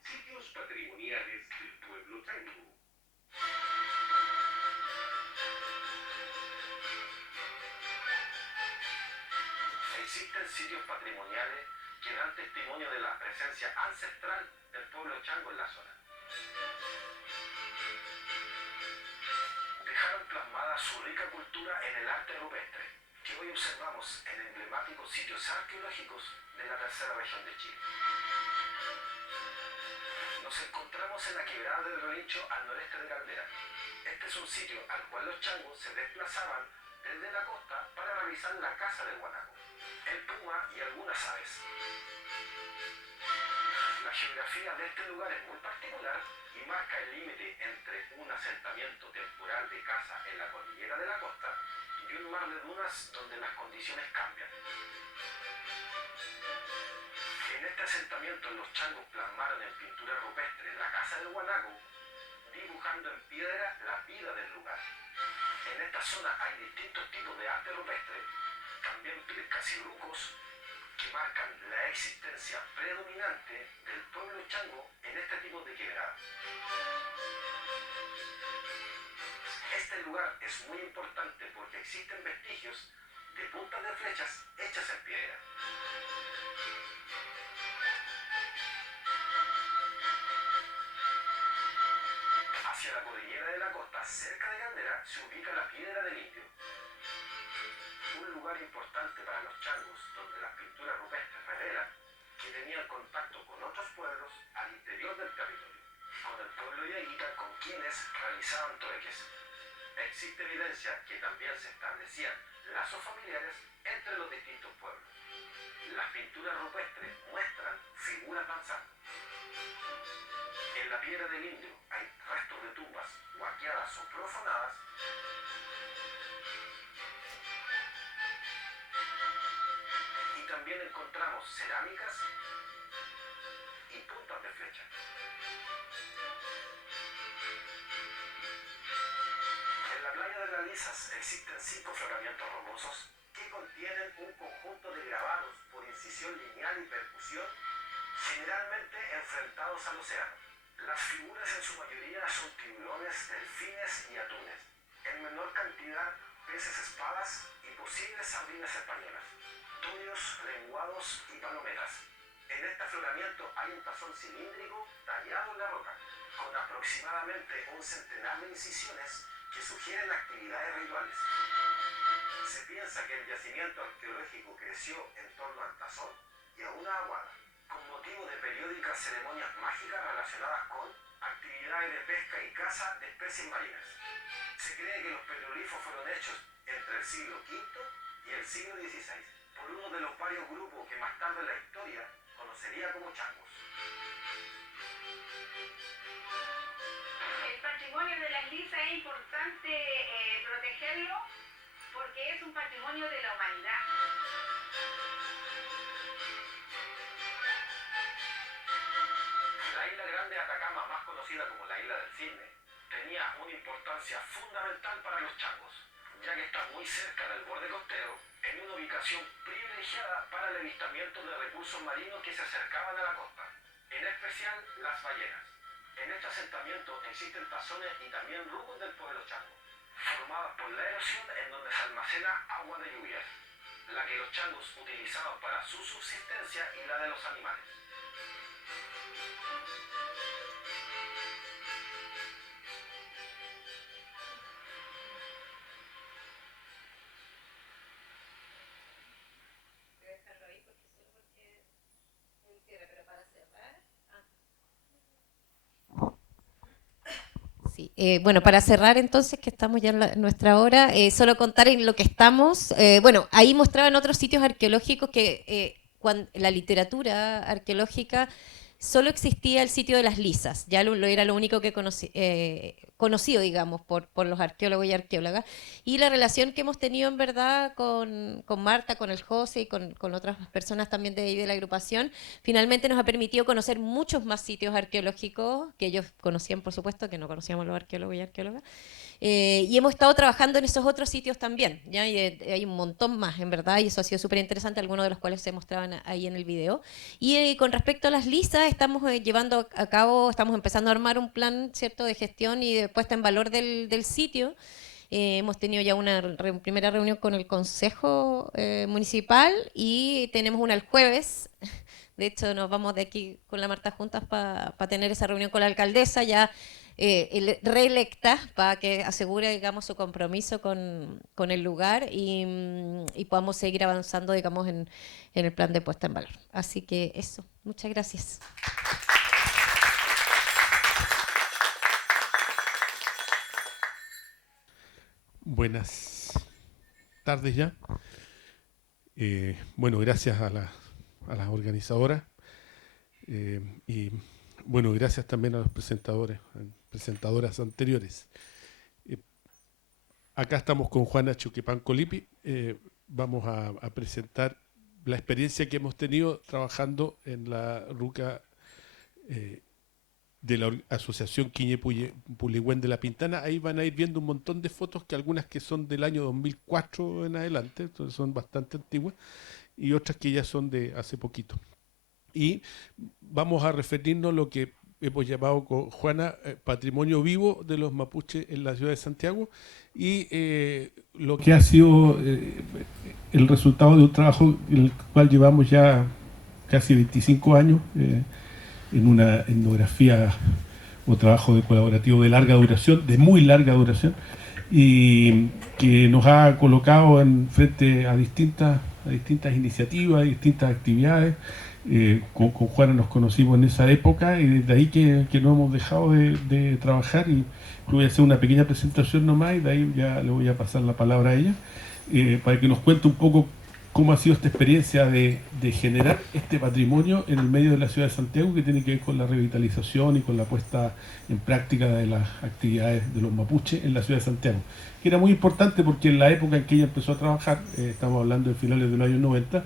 Sitios patrimoniales del pueblo chango. Existen sitios patrimoniales que dan testimonio de la presencia ancestral del pueblo chango en la zona. Dejaron plasmada su rica cultura en el arte rupestre, que hoy observamos en emblemáticos sitios arqueológicos de la tercera región de Chile. Nos encontramos en la quebrada del Relincho al noreste de Caldera. Este es un sitio al cual los changos se desplazaban desde la costa para realizar la caza del guanaco, el puma y algunas aves. La geografía de este lugar es muy particular y marca el límite entre un asentamiento temporal de caza en la cordillera de la costa y un mar de dunas donde las condiciones cambian. En este asentamiento los changos plasmaron en pintura rupestre la caza del guanaco, dibujando en piedra la vida del lugar. En esta zona hay distintos tipos de arte rupestre, también pircas y rucos, que marcan la existencia predominante del pueblo chango en este tipo de quebrada. Este lugar es muy importante porque existen vestigios de puntas de flechas hechas en piedra. Hacia la cordillera de la costa, cerca de Caldera, se ubica la Piedra del Indio, un lugar importante para los changos, donde las pinturas rupestres revelan que tenían contacto con otros pueblos al interior del territorio, con el pueblo yaíta con quienes realizaban trueques. existe evidencia que también se establecían lazos familiares entre los distintos pueblos. Las pinturas rupestres muestran figuras danzando. En la piedra del indio hay restos de tumbas guaqueadas o profanadas. Y también encontramos cerámicas y puntas de flecha. En la playa de las Lisas existen 5 flotamientos rocosos que contienen un conjunto de grabados por incisión lineal y percusión, generalmente enfrentados al océano. Las figuras en su mayoría son tiburones, delfines y atunes. En menor cantidad, peces espadas y posibles sardinas españolas, tuyos, lenguados y palomeras. En este afloramiento hay un tazón cilíndrico tallado en la roca, con aproximadamente un centenar de incisiones que sugieren actividades rituales. Se piensa que el yacimiento arqueológico creció en torno al tazón y a una aguada, con motivo de periódicas ceremonias mágicas relacionadas con actividades de pesca y caza de especies marinas. Se cree que los petroglifos fueron hechos entre el siglo V y el siglo XVI por uno de los varios grupos que más tarde la historia conocería como changos. El patrimonio de las Lisas es importante protegerlo porque es un patrimonio de la humanidad. La isla Grande de Atacama, más conocida como la Isla del Cisne, tenía una importancia fundamental para los changos, ya que está muy cerca del borde costero, en una ubicación privilegiada para el avistamiento de recursos marinos que se acercaban a la costa, en especial las ballenas. En este asentamiento existen tazones y también rucos del pueblo chango, formadas por la erosión en donde se almacena agua de lluvias, la que los changos utilizaban para su subsistencia y la de los animales. Sí, bueno, para cerrar entonces, que estamos ya en nuestra hora, solo contar en lo que estamos. Bueno, ahí mostraban otros sitios arqueológicos que la literatura arqueológica solo existía el sitio de las Lisas, ya era lo único que conocido, digamos, por los arqueólogos y arqueólogas. Y la relación que hemos tenido en verdad con Marta, con el José y con otras personas también de ahí de la agrupación, finalmente nos ha permitido conocer muchos más sitios arqueológicos que ellos conocían, por supuesto, que no conocíamos los arqueólogos y arqueólogas. Y hemos estado trabajando en esos otros sitios también, ¿ya? Y hay un montón más, en verdad, y eso ha sido súper interesante, algunos de los cuales se mostraban ahí en el video. Y con respecto a las Lisas, estamos llevando a cabo, estamos empezando a armar un plan, ¿cierto?, de gestión y de puesta en valor del sitio. Hemos tenido ya una primera reunión con el Consejo Municipal y tenemos una el jueves. De hecho, nos vamos de aquí con la Marta juntas para tener esa reunión con la alcaldesa ya reelecta, para que asegure, digamos, su compromiso con el lugar y podamos seguir avanzando, digamos, en el plan de puesta en valor. Así que eso, muchas gracias. Buenas tardes ya. Bueno, gracias a las organizadoras y bueno, gracias también a los presentadoras anteriores. Acá estamos con Juana Chuquepanco Lipi. Vamos a presentar la experiencia que hemos tenido trabajando en la ruca de la Asociación Quiñe Puligüén de la Pintana. Ahí van a ir viendo un montón de fotos, que algunas que son del año 2004 en adelante, entonces son bastante antiguas, y otras que ya son de hace poquito. Y vamos a referirnos a lo que hemos llamado con Juana patrimonio vivo de los mapuches en la ciudad de Santiago, y lo que ha sido el resultado de un trabajo en el cual llevamos ya casi 25 años, en una etnografía o trabajo de colaborativo de larga duración, de muy larga duración, y que nos ha colocado en frente a distintas iniciativas, distintas actividades Con Juana nos conocimos en esa época y desde ahí que no hemos dejado de trabajar, y voy a hacer una pequeña presentación nomás y de ahí ya le voy a pasar la palabra a ella, para que nos cuente un poco cómo ha sido esta experiencia de generar este patrimonio en el medio de la ciudad de Santiago, que tiene que ver con la revitalización y con la puesta en práctica de las actividades de los mapuches en la ciudad de Santiago, que era muy importante porque en la época en que ella empezó a trabajar, estamos hablando de finales de los años 90,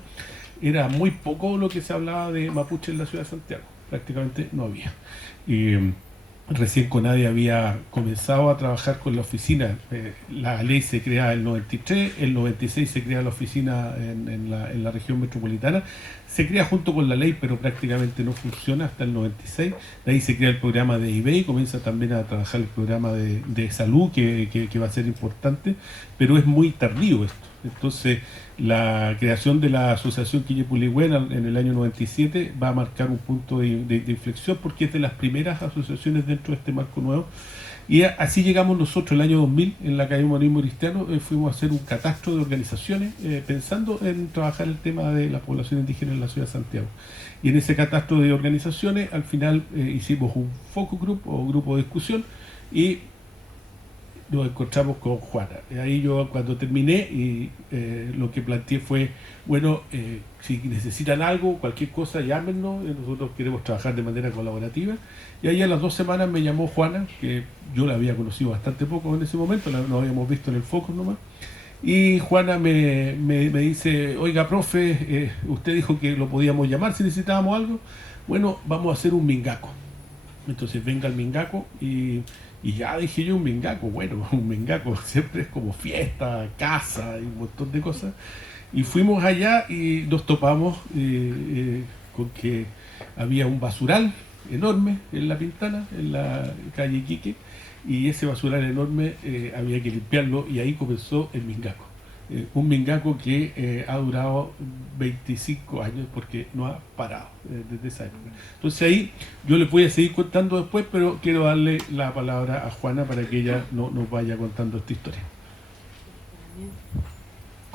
era muy poco lo que se hablaba de mapuche en la ciudad de Santiago, prácticamente no había. Recién CONADI había comenzado a trabajar con la oficina, la ley se crea en el 93, el 96 se crea la oficina en la región metropolitana, se crea junto con la ley, pero prácticamente no funciona hasta el 96, de ahí se crea el programa de IBEI, comienza también a trabajar el programa de salud, que va a ser importante, pero es muy tardío esto. Entonces, la creación de la Asociación Quillepuyehuen en el año 97 va a marcar un punto de inflexión, porque es de las primeras asociaciones dentro de este marco nuevo. Y así llegamos nosotros el año 2000, en la Academia Humanismo Cristiano, fuimos a hacer un catastro de organizaciones, pensando en trabajar el tema de la población indígena en la ciudad de Santiago. Y en ese catastro de organizaciones, al final hicimos un focus group o grupo de discusión, y nos encontramos con Juana. Y ahí yo, cuando terminé, y lo que planteé fue, bueno, si necesitan algo, cualquier cosa, llámenos, nosotros queremos trabajar de manera colaborativa. Y ahí a las 2 semanas me llamó Juana, que yo la había conocido bastante poco en ese momento, nos habíamos visto en el Focus nomás. Y Juana me dice, oiga, profe, usted dijo que lo podíamos llamar si necesitábamos algo. Bueno, vamos a hacer un mingaco. Entonces venga el mingaco, y ya dije yo, un mingaco, bueno, un mingaco siempre es como fiesta, casa y un montón de cosas. Y fuimos allá y nos topamos con que había un basural enorme en La Pintana, en la calle Iquique, y ese basural enorme había que limpiarlo, y ahí comenzó el mingaco. Un mingaco que ha durado 25 años porque no ha parado desde esa época. Entonces ahí yo les voy a seguir contando después, pero quiero darle la palabra a Juana para que ella nos vaya contando esta historia.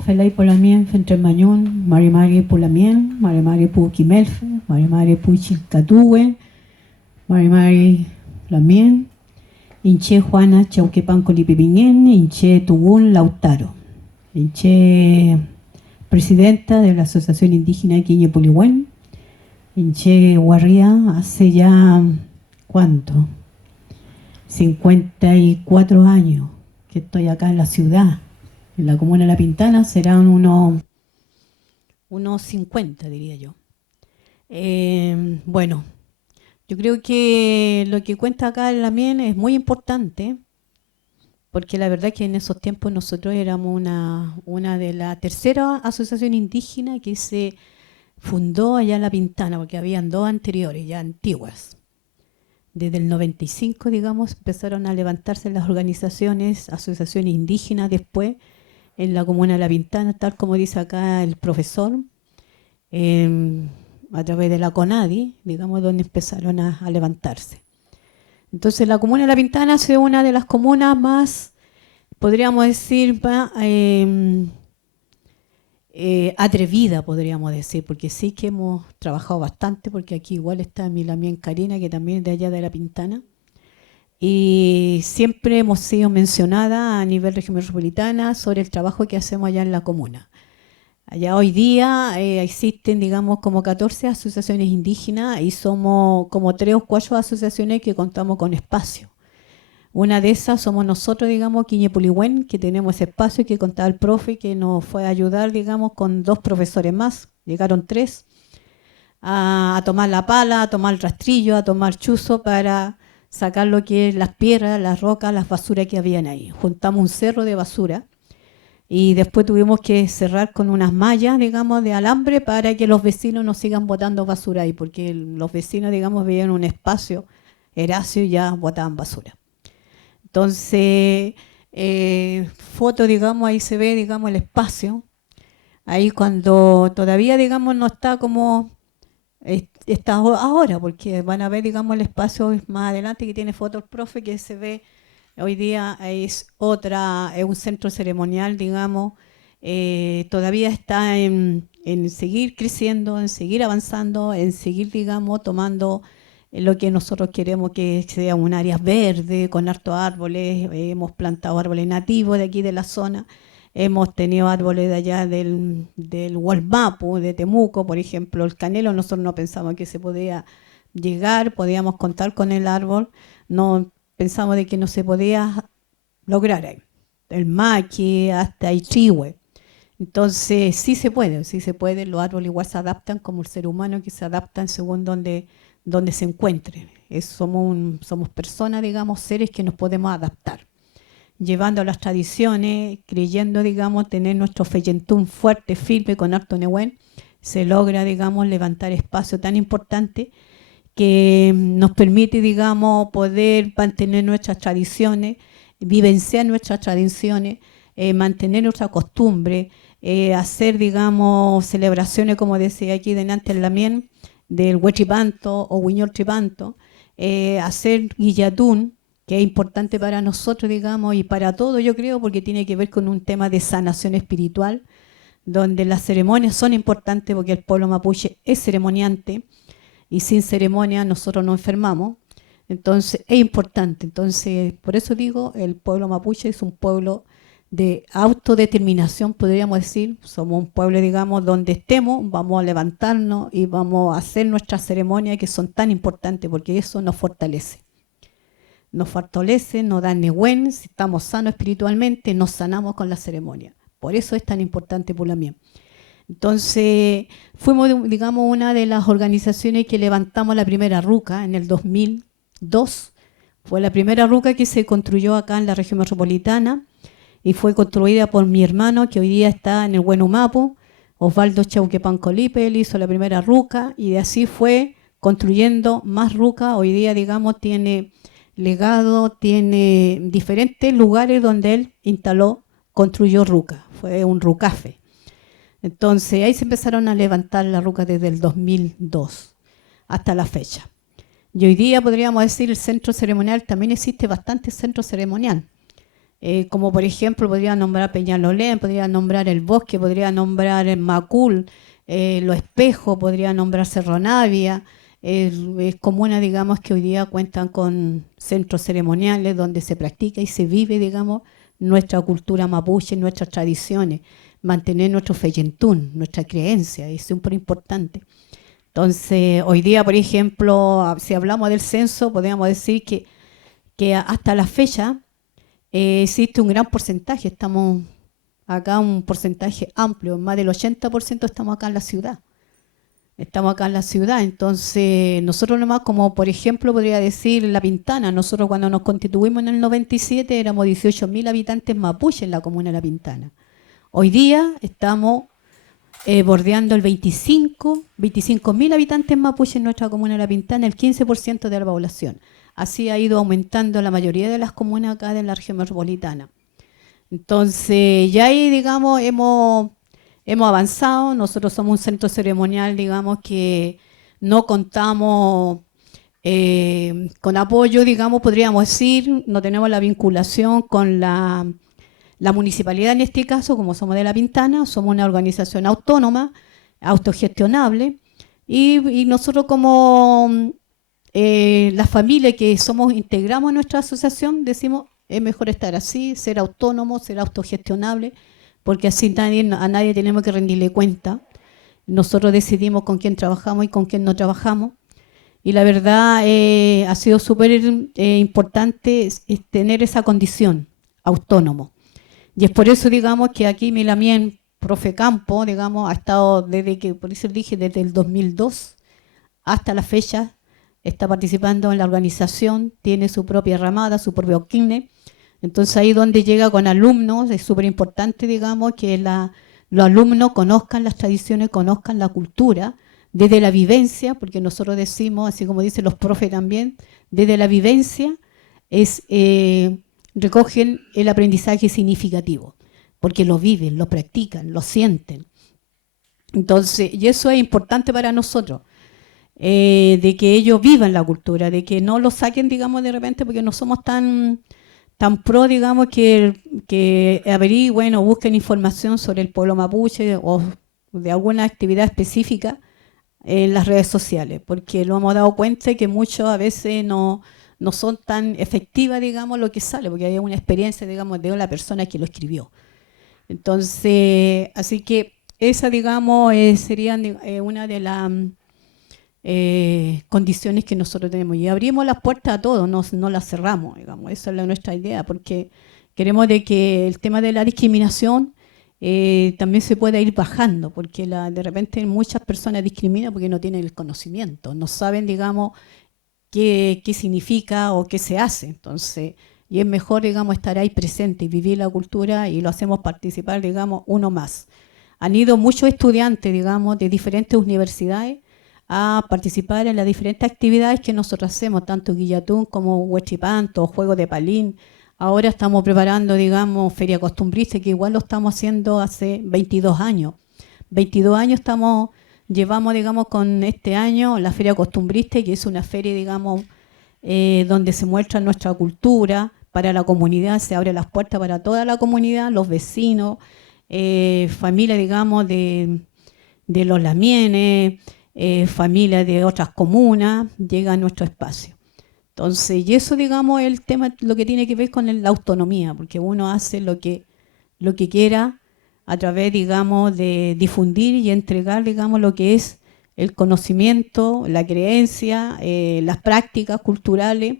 Felay Polamien, Fentremañón, Marimari Polamien, Marimari Puquimelfe, Marimari Puchicatúe, Marimari Lamien, Inche Juana Chauquepanco Lipipiñén, Inche Tugún Lautaro. Inche presidenta de la Asociación Indígena Quillepuyehuen, Inche Guarría, hace ya, ¿cuánto? 54 años que estoy acá en la ciudad, en la comuna de La Pintana, serán unos 50, diría yo. Bueno, yo creo que lo que cuenta acá en Lamien es muy importante, porque la verdad es que en esos tiempos nosotros éramos una de las terceras asociaciones indígenas que se fundó allá en La Pintana, porque habían 2 anteriores, ya antiguas. Desde el 95, digamos, empezaron a levantarse las organizaciones, asociaciones indígenas después, en la comuna de La Pintana, tal como dice acá el profesor, a través de la CONADI, digamos, donde empezaron a levantarse. Entonces la comuna de La Pintana ha sido una de las comunas más, podríamos decir, atrevida, podríamos decir, porque sí que hemos trabajado bastante, porque aquí igual está mi Lamien Karina, que también es de allá de La Pintana, y siempre hemos sido mencionadas a nivel región metropolitana sobre el trabajo que hacemos allá en la comuna. Allá hoy día existen, digamos, como 14 asociaciones indígenas, y somos como 3 o 4 asociaciones que contamos con espacio. Una de esas somos nosotros, digamos, Quillepuyehuen, que tenemos ese espacio, que contaba el profe, que nos fue a ayudar, digamos, con 2 profesores más, llegaron 3, a tomar la pala, a tomar el rastrillo, a tomar chuzo para sacar lo que es las piedras, las rocas, las basuras que habían ahí. Juntamos un cerro de basura, y después tuvimos que cerrar con unas mallas, digamos, de alambre para que los vecinos no sigan botando basura ahí, porque los vecinos, digamos, veían un espacio eracio y ya botaban basura. Entonces, foto, digamos, ahí se ve, digamos, el espacio. Ahí cuando todavía, digamos, no está como está ahora, porque van a ver, digamos, el espacio más adelante, que tiene fotos el profe, que se ve. Hoy día es un centro ceremonial, digamos, todavía está en en seguir creciendo, en seguir avanzando, en seguir, digamos, tomando lo que nosotros queremos que sea un área verde, con hartos árboles. Hemos plantado árboles nativos de aquí de la zona. Hemos tenido árboles de allá del Hualmapu, de Temuco, por ejemplo, el canelo. Nosotros no pensamos que se podía llegar, podíamos contar con el árbol. No pensamos de que no se podía lograr ahí. El maqui hasta Ichihue. Entonces sí se puede, los árboles igual se adaptan como el ser humano que se adaptan según donde se encuentre. Somos personas, digamos, seres que nos podemos adaptar, llevando las tradiciones, creyendo, digamos, tener nuestro feyentún fuerte, firme, con harto Nehuen, se logra, digamos, levantar espacio tan importante que nos permite, digamos, poder mantener nuestras tradiciones, vivenciar nuestras tradiciones, mantener nuestra costumbre, hacer, digamos, celebraciones, como decía aquí delante en la mien, del Huechipanto o Huiñol Tripanto, hacer Guillatún, que es importante para nosotros, digamos, y para todos, yo creo, porque tiene que ver con un tema de sanación espiritual, donde las ceremonias son importantes porque el pueblo mapuche es ceremoniante y sin ceremonia nosotros no enfermamos. Entonces es importante. Entonces, por eso digo, el pueblo mapuche es un pueblo de autodeterminación, podríamos decir. Somos un pueblo, digamos, donde estemos, vamos a levantarnos y vamos a hacer nuestras ceremonias que son tan importantes porque eso nos fortalece. Nos fortalece, nos da Nehuen. Si estamos sanos espiritualmente, nos sanamos con la ceremonia. Por eso es tan importante Pulamien. Entonces, fuimos, digamos, una de las organizaciones que levantamos la primera ruca en el 2002. Fue la primera ruca que se construyó acá en la región metropolitana y fue construida por mi hermano, que hoy día está en el Huenumapu, Osvaldo Chauquepancolipe. Él hizo la primera ruca y de así fue construyendo más ruca. Hoy día, digamos, tiene legado, tiene diferentes lugares donde él instaló, construyó ruca. Fue un rucafe. Entonces ahí se empezaron a levantar las rucas desde el 2002 hasta la fecha. Y hoy día podríamos decir el centro ceremonial, también existe bastante centro ceremonial. Como por ejemplo podría nombrar Peñalolén, podría nombrar el Bosque, podría nombrar el Macul, Los Espejos, podría nombrar Cerro Navia. Es comunas, digamos, que hoy día cuentan con centros ceremoniales donde se practica y se vive, digamos, nuestra cultura mapuche, nuestras tradiciones, mantener nuestro feyentún, nuestra creencia, es súper importante. Entonces, hoy día, por ejemplo, si hablamos del censo, podríamos decir que hasta la fecha existe un gran porcentaje, estamos acá un porcentaje amplio, más del 80% estamos acá en la ciudad. Estamos acá en la ciudad, entonces nosotros nomás, como por ejemplo podría decir La Pintana, nosotros cuando nos constituimos en el 97 éramos 18.000 habitantes mapuche en la comuna de La Pintana. Hoy día estamos bordeando el 25.000 habitantes mapuche en nuestra comuna de La Pintana, el 15% de la población. Así ha ido aumentando la mayoría de las comunas acá de la región metropolitana. Entonces ya ahí, digamos, hemos avanzado. Nosotros somos un centro ceremonial, digamos, que no contamos con apoyo, digamos, podríamos decir, no tenemos la vinculación con la municipalidad en este caso, como somos de La Pintana, somos una organización autónoma, autogestionable, y nosotros como la familia que integramos nuestra asociación, decimos, es mejor estar así, ser autónomo, ser autogestionable, porque así a nadie tenemos que rendirle cuenta. Nosotros decidimos con quién trabajamos y con quién no trabajamos. Y la verdad ha sido súper importante tener esa condición, autónomo. Y es por eso, digamos, que aquí Milamien, profe Campo, digamos, ha estado por eso dije, desde el 2002 hasta la fecha, está participando en la organización, tiene su propia ramada, su propio OCINE. Entonces ahí donde llega con alumnos, es súper importante, digamos, que los alumnos conozcan las tradiciones, conozcan la cultura, desde la vivencia, porque nosotros decimos, así como dicen los profes también, desde la vivencia recogen el aprendizaje significativo, porque lo viven, lo practican, lo sienten. Entonces, y eso es importante para nosotros, de que ellos vivan la cultura, de que no lo saquen, digamos, de repente, porque no somos tan pro, digamos, que averigüen o busquen información sobre el pueblo mapuche o de alguna actividad específica en las redes sociales, porque lo hemos dado cuenta que muchos a veces no son tan efectivas, digamos, lo que sale, porque hay una experiencia, digamos, de la persona que lo escribió. Entonces, así que esa, digamos, sería una de las condiciones que nosotros tenemos. Y abrimos las puertas a todos, no las cerramos, digamos. Esa es nuestra idea, porque queremos de que el tema de la discriminación también se pueda ir bajando, porque de repente muchas personas discriminan porque no tienen el conocimiento, no saben, digamos, qué significa o qué se hace. Entonces, y es mejor, digamos, estar ahí presente y vivir la cultura, y lo hacemos participar, digamos, uno más. Han ido muchos estudiantes, digamos, de diferentes universidades a participar en las diferentes actividades que nosotros hacemos, tanto Guillatún como Huachipanto, Juego de Palín. Ahora estamos preparando, digamos, Feria Costumbrista, que igual lo estamos haciendo hace 22 años. 22 años llevamos, digamos, con este año la Feria Costumbrista, que es una feria, digamos, donde se muestra nuestra cultura para la comunidad, se abre las puertas para toda la comunidad, los vecinos, familias, digamos, de los lamienes, familias de otras comunas, llegan a nuestro espacio. Entonces, y eso, digamos, es el tema, lo que tiene que ver con la autonomía, porque uno hace lo que quiera a través, digamos, de difundir y entregar, digamos, lo que es el conocimiento, la creencia, las prácticas culturales,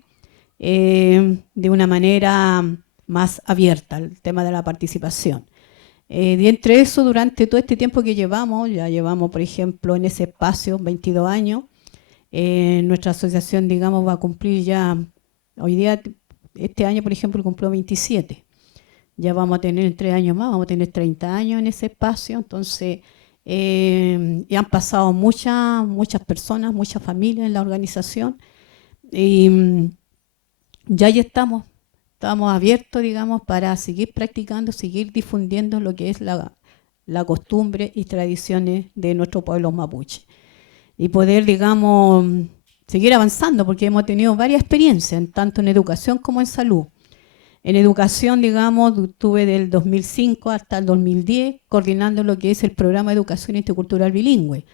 de una manera más abierta, el tema de la participación. Y entre eso, durante todo este tiempo que ya llevamos, por ejemplo, en ese espacio 22 años, nuestra asociación, digamos, va a cumplir ya, hoy día, este año, por ejemplo, cumplió 27. Ya vamos a tener 3 años más, vamos a tener 30 años en ese espacio. Entonces, y han pasado muchas personas, muchas familias en la organización. Y ya estamos abiertos, digamos, para seguir practicando, seguir difundiendo lo que es la costumbre y tradiciones de nuestro pueblo mapuche. Y poder, digamos, seguir avanzando, porque hemos tenido varias experiencias, tanto en educación como en salud. En educación, digamos, tuve del 2005 hasta el 2010 coordinando lo que es el programa de educación intercultural bilingüe,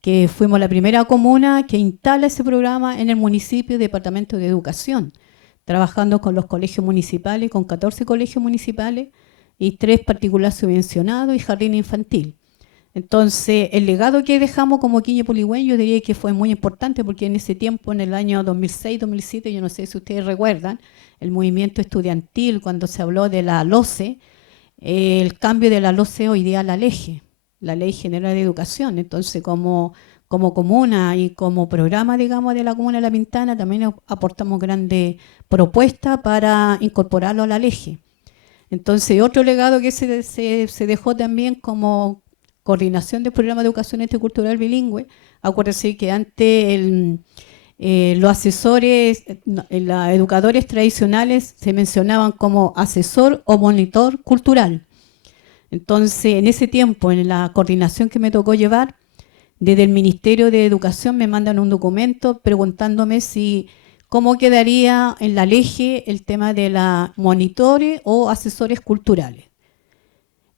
que fuimos la primera comuna que instala ese programa en el municipio y departamento de educación, trabajando con los colegios municipales, con 14 colegios municipales y 3 particulares subvencionados y jardín infantil. Entonces, el legado que dejamos como Quiñe Puligüén, yo diría que fue muy importante, porque en ese tiempo, en el año 2006-2007, yo no sé si ustedes recuerdan, el movimiento estudiantil, cuando se habló de la LOCE, el cambio de la LOCE hoy día a la LEGE, la Ley General de Educación. Entonces, como comuna y como programa, digamos, de la Comuna de La Pintana, también aportamos grandes propuestas para incorporarlo a la LEGE. Entonces, otro legado que se dejó también como coordinación del programa de educación intercultural bilingüe. Acuérdense que antes los asesores, los educadores tradicionales se mencionaban como asesor o monitor cultural. Entonces, en ese tiempo, en la coordinación que me tocó llevar, desde el Ministerio de Educación me mandan un documento preguntándome cómo quedaría en la LEGE el tema de la monitores o asesores culturales.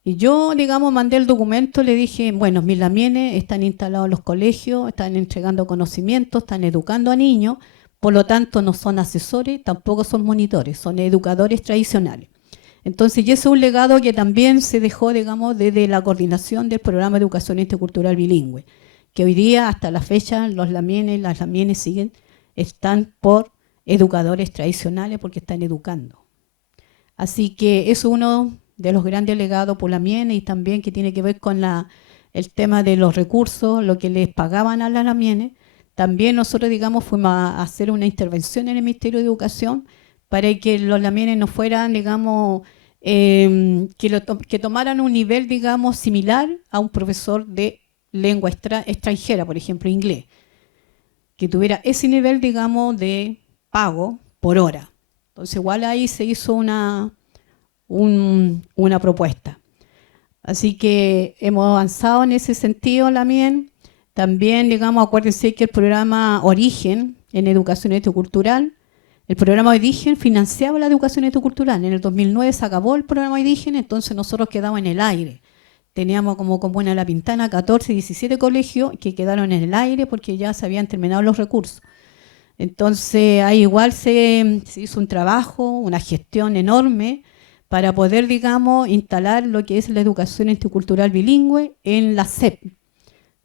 Y yo, digamos, mandé el documento, le dije, bueno, mis lamienes están instalados en los colegios, están entregando conocimientos, están educando a niños, por lo tanto no son asesores, tampoco son monitores, son educadores tradicionales. Entonces, y eso es un legado que también se dejó, digamos, desde la coordinación del programa de educación intercultural bilingüe, que hoy día, hasta la fecha, las lamienes están por educadores tradicionales porque están educando. Así que eso es uno de los grandes legados por Lamienes, y también que tiene que ver con el tema de los recursos, lo que les pagaban a las Lamienes. También nosotros, digamos, fuimos a hacer una intervención en el Ministerio de Educación para que los Lamienes no fueran, digamos, que tomaran un nivel, digamos, similar a un profesor de lengua extranjera, por ejemplo, inglés, que tuviera ese nivel, digamos, de pago por hora. Entonces, igual ahí se hizo una propuesta. Así que hemos avanzado en ese sentido también. También, digamos, acuérdense que el programa Origen en Educación Intercultural, el programa Origen financiaba la educación intercultural. En el 2009 se acabó el programa Origen, entonces nosotros quedamos en el aire. teníamos como comuna La Pintana 14, 17 colegios que quedaron en el aire porque ya se habían terminado los recursos. Entonces ahí igual se hizo un trabajo, una gestión enorme para poder, digamos, instalar lo que es la educación intercultural bilingüe en la SEP.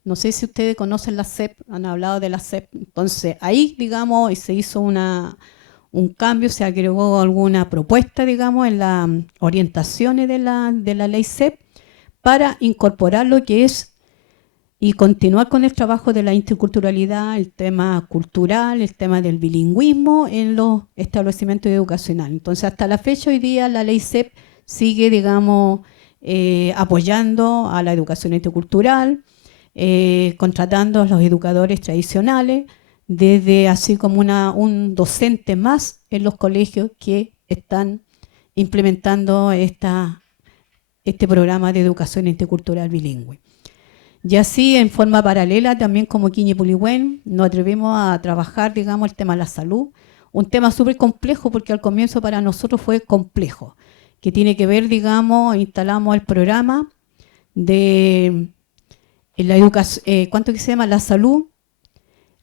No sé si ustedes conocen la SEP, han hablado de la SEP. Entonces ahí, digamos, se hizo un cambio, se agregó alguna propuesta, digamos, en las orientaciones de la ley SEP para incorporar lo que es y continuar con el trabajo de la interculturalidad, el tema cultural, el tema del bilingüismo en los establecimientos educacionales. Entonces, hasta la fecha, hoy día, la ley SEP sigue, digamos, apoyando a la educación intercultural, contratando a los educadores tradicionales, desde así como un docente más en los colegios que están implementando este programa de educación intercultural bilingüe. Y así, en forma paralela, también como Quiñe-Puligüén, nos atrevimos a trabajar, digamos, el tema de la salud, un tema súper complejo porque al comienzo para nosotros fue complejo, que tiene que ver, digamos, instalamos el programa de la educación, ¿cuánto que se llama? La salud,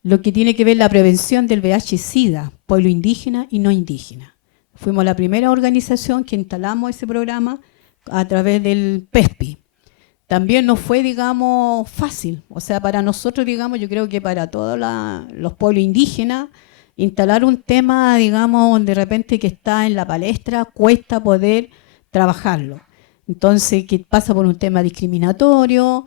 lo que tiene que ver la prevención del VIH y SIDA, pueblo indígena y no indígena. Fuimos la primera organización que instalamos ese programa a través del PESPI. También no fue, digamos, fácil. O sea, para nosotros, digamos, yo creo que para todos los pueblos indígenas, instalar un tema, digamos, de repente que está en la palestra, cuesta poder trabajarlo. Entonces, que pasa por un tema discriminatorio.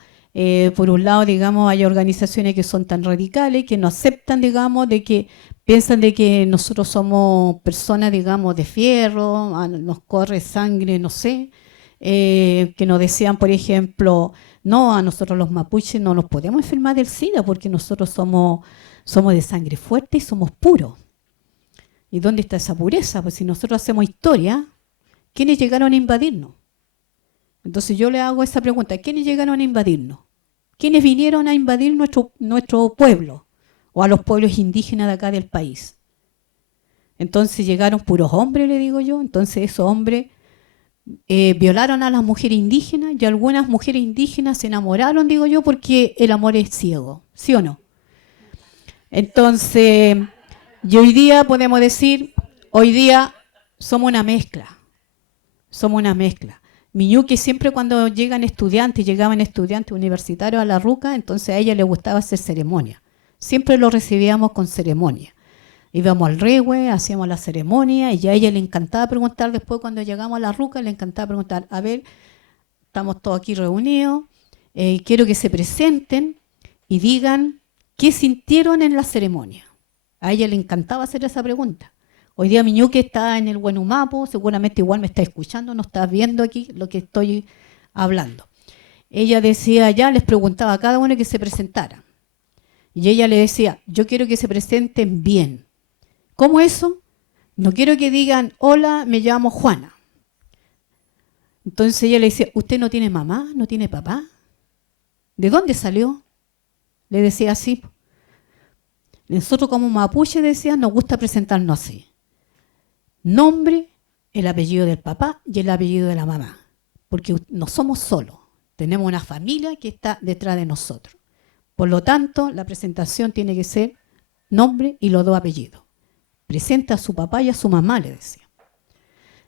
Por un lado, digamos, hay organizaciones que son tan radicales que no aceptan, digamos, de que piensan de que nosotros somos personas, digamos, de fierro, nos corre sangre, no sé. Que nos decían, por ejemplo, no, a nosotros los mapuches no nos podemos enfermar del SIDA porque nosotros somos de sangre fuerte y somos puros. ¿Y dónde está esa pureza? Pues si nosotros hacemos historia, ¿quiénes llegaron a invadirnos? Entonces yo le hago esa pregunta, ¿quiénes llegaron a invadirnos? ¿Quiénes vinieron a invadir nuestro pueblo o a los pueblos indígenas de acá del país? Entonces llegaron puros hombres, le digo yo, entonces esos hombres violaron a las mujeres indígenas y algunas mujeres indígenas se enamoraron, digo yo, porque el amor es ciego, ¿sí o no? Entonces, y hoy día podemos decir, hoy día somos una mezcla. Miñuque siempre cuando llegaban estudiantes universitarios a la ruca, entonces a ella le gustaba hacer ceremonia. Siempre lo recibíamos con ceremonia. Íbamos al rehue, hacíamos la ceremonia y a ella le encantaba preguntar después cuando llegamos a la ruca, le encantaba preguntar, a ver, estamos todos aquí reunidos, quiero que se presenten y digan qué sintieron en la ceremonia. A ella le encantaba hacer esa pregunta. Hoy día Miñuque está en el Huenumapo, seguramente igual me está escuchando, no está viendo aquí lo que estoy hablando. Ella decía, ya les preguntaba a cada uno que se presentara. Y ella le decía, yo quiero que se presenten bien. ¿Cómo eso? No quiero que digan, hola, me llamo Juana. Entonces ella le decía, ¿usted no tiene mamá? ¿No tiene papá? ¿De dónde salió? Le decía así. Nosotros como mapuche, decía, nos gusta presentarnos así. Nombre, el apellido del papá y el apellido de la mamá. Porque no somos solos. Tenemos una familia que está detrás de nosotros. Por lo tanto, la presentación tiene que ser nombre y los dos apellidos. Presenta a su papá y a su mamá, le decía.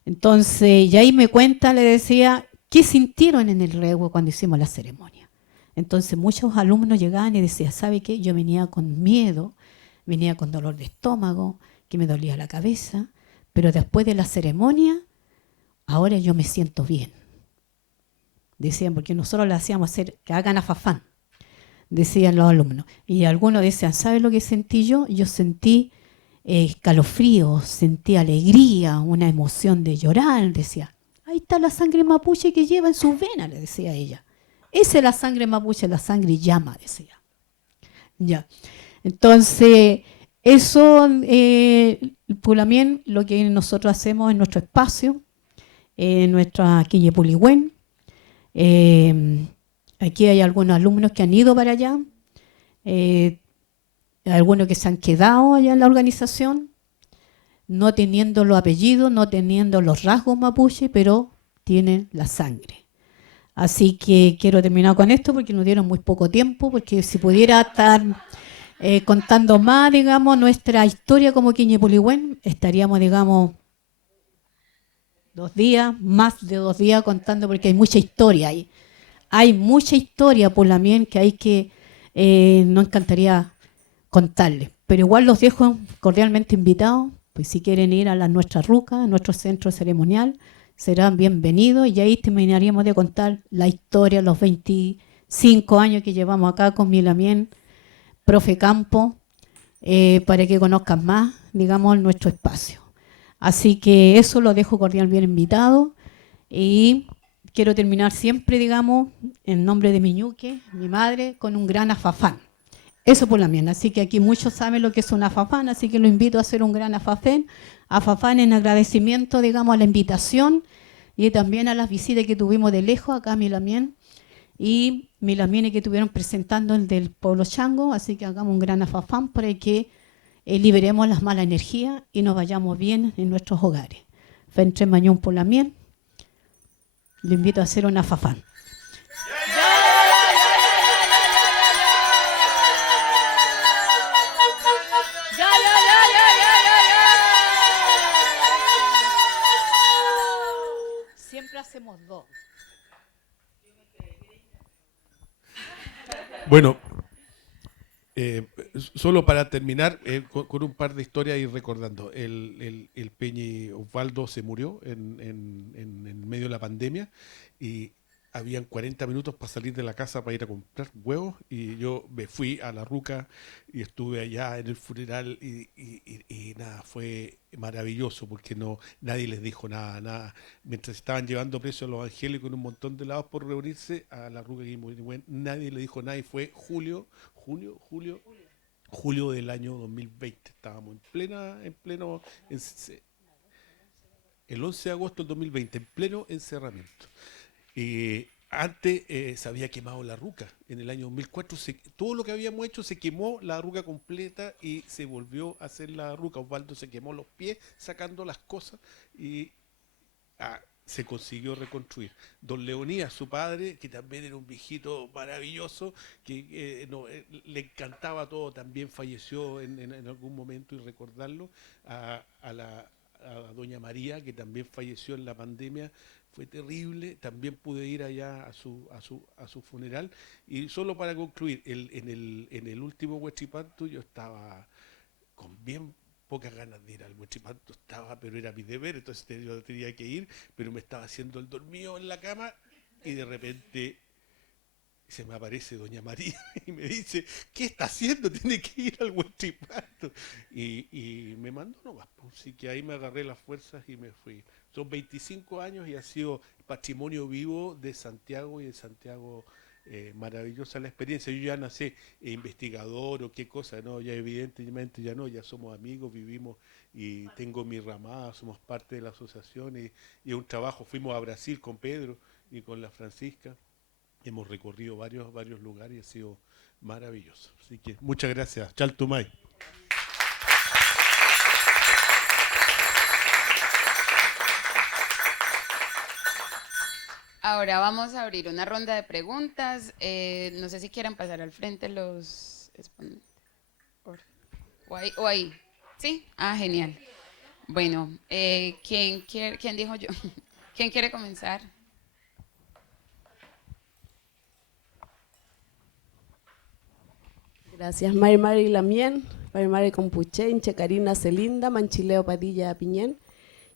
Entonces, y ahí me cuenta, le decía, ¿qué sintieron en el rehue cuando hicimos la ceremonia? Entonces, muchos alumnos llegaban y decían, ¿sabe qué? Yo venía con miedo, venía con dolor de estómago, que me dolía la cabeza, pero después de la ceremonia, ahora yo me siento bien. Decían, porque nosotros le hacíamos hacer que hagan afafán, decían los alumnos. Y algunos decían, ¿sabe lo que sentí yo? Yo sentí escalofríos, sentí alegría, una emoción de llorar, decía. Ahí está la sangre mapuche que lleva en sus venas, le decía ella. Esa es la sangre mapuche, la sangre llama, decía. Ya. Entonces, eso, también lo que nosotros hacemos en nuestro espacio, en nuestra Quiñe-Puligüén. Aquí hay algunos alumnos que han ido para allá. Algunos que se han quedado allá en la organización, no teniendo los apellidos, no teniendo los rasgos mapuche, pero tienen la sangre. Así que quiero terminar con esto porque nos dieron muy poco tiempo, porque si pudiera estar contando más, digamos, nuestra historia como Quiñepuligüén, estaríamos, digamos, 2 días, más de 2 días contando, porque hay mucha historia ahí. Hay mucha historia por la mien que hay que, nos encantaría contarles. Pero igual los dejo cordialmente invitados, pues si quieren ir a nuestras rucas, a nuestro centro ceremonial, serán bienvenidos y ahí terminaríamos de contar la historia, los 25 años que llevamos acá con Milamien, profe Campo, para que conozcan más, digamos, nuestro espacio. Así que eso lo dejo cordialmente invitado y quiero terminar siempre, digamos, en nombre de mi ñuque, mi madre, con un gran afafán. Eso por la mía. Así que aquí muchos saben lo que es un afafán, así que lo invito a hacer un gran afafán en agradecimiento, digamos, a la invitación y también a las visitas que tuvimos de lejos acá a Milamien y Milamienes que estuvieron presentando el del pueblo chango. Así que hagamos un gran afafán para que liberemos las malas energías y nos vayamos bien en nuestros hogares. Fentre Mañón por la mien, le invito a hacer un afafán. Siempre hacemos 2. Bueno, solo para terminar con un par de historias y recordando, el Peñi Osvaldo se murió en medio de la pandemia y habían 40 minutos para salir de la casa para ir a comprar huevos y yo me fui a la ruca y estuve allá en el funeral y nada, fue maravilloso porque nadie les dijo nada. Mientras estaban llevando presos a los evangélicos en un montón de lados por reunirse a la ruca Quiñepuligüén, nadie le dijo nada y fue julio del año 2020. Estábamos el 11 de agosto del 2020, en pleno encerramiento. Antes se había quemado la ruca. En el año 2004 todo lo que habíamos hecho se quemó la ruca completa y se volvió a hacer la ruca. Osvaldo se quemó los pies sacando las cosas y se consiguió reconstruir. Don Leonías, su padre, que también era un viejito maravilloso, que le encantaba todo, también falleció en algún momento, y recordarlo, a doña María, que también falleció en la pandemia, fue terrible, también pude ir allá a su funeral. Y solo para concluir, en el último Huachipanto yo estaba con bien pocas ganas de ir al Huachipanto, pero era mi deber, entonces yo tenía que ir, pero me estaba haciendo el dormido en la cama y de repente se me aparece doña María y me dice, ¿qué está haciendo? Tiene que ir al Huachipanto. Y me mandó nomás, así que ahí me agarré las fuerzas y me fui. Son 25 años y ha sido patrimonio vivo de Santiago y de Santiago. Maravillosa la experiencia. Yo ya no sé, investigador o qué cosa, no, ya evidentemente ya no, ya somos amigos, vivimos y tengo mi ramada, somos parte de la asociación y un trabajo. Fuimos a Brasil con Pedro y con la Francisca, hemos recorrido varios lugares y ha sido maravilloso. Así que muchas gracias. Chaltumay. Ahora vamos a abrir una ronda de preguntas. No sé si quieran pasar al frente los exponentes. O ahí. ¿Sí? Ah, genial. Bueno, ¿quién dijo yo? ¿Quién quiere comenzar? Gracias. Mari Lamien, Mari Compuchen, Checarina Celinda, Manchileo Padilla Piñén.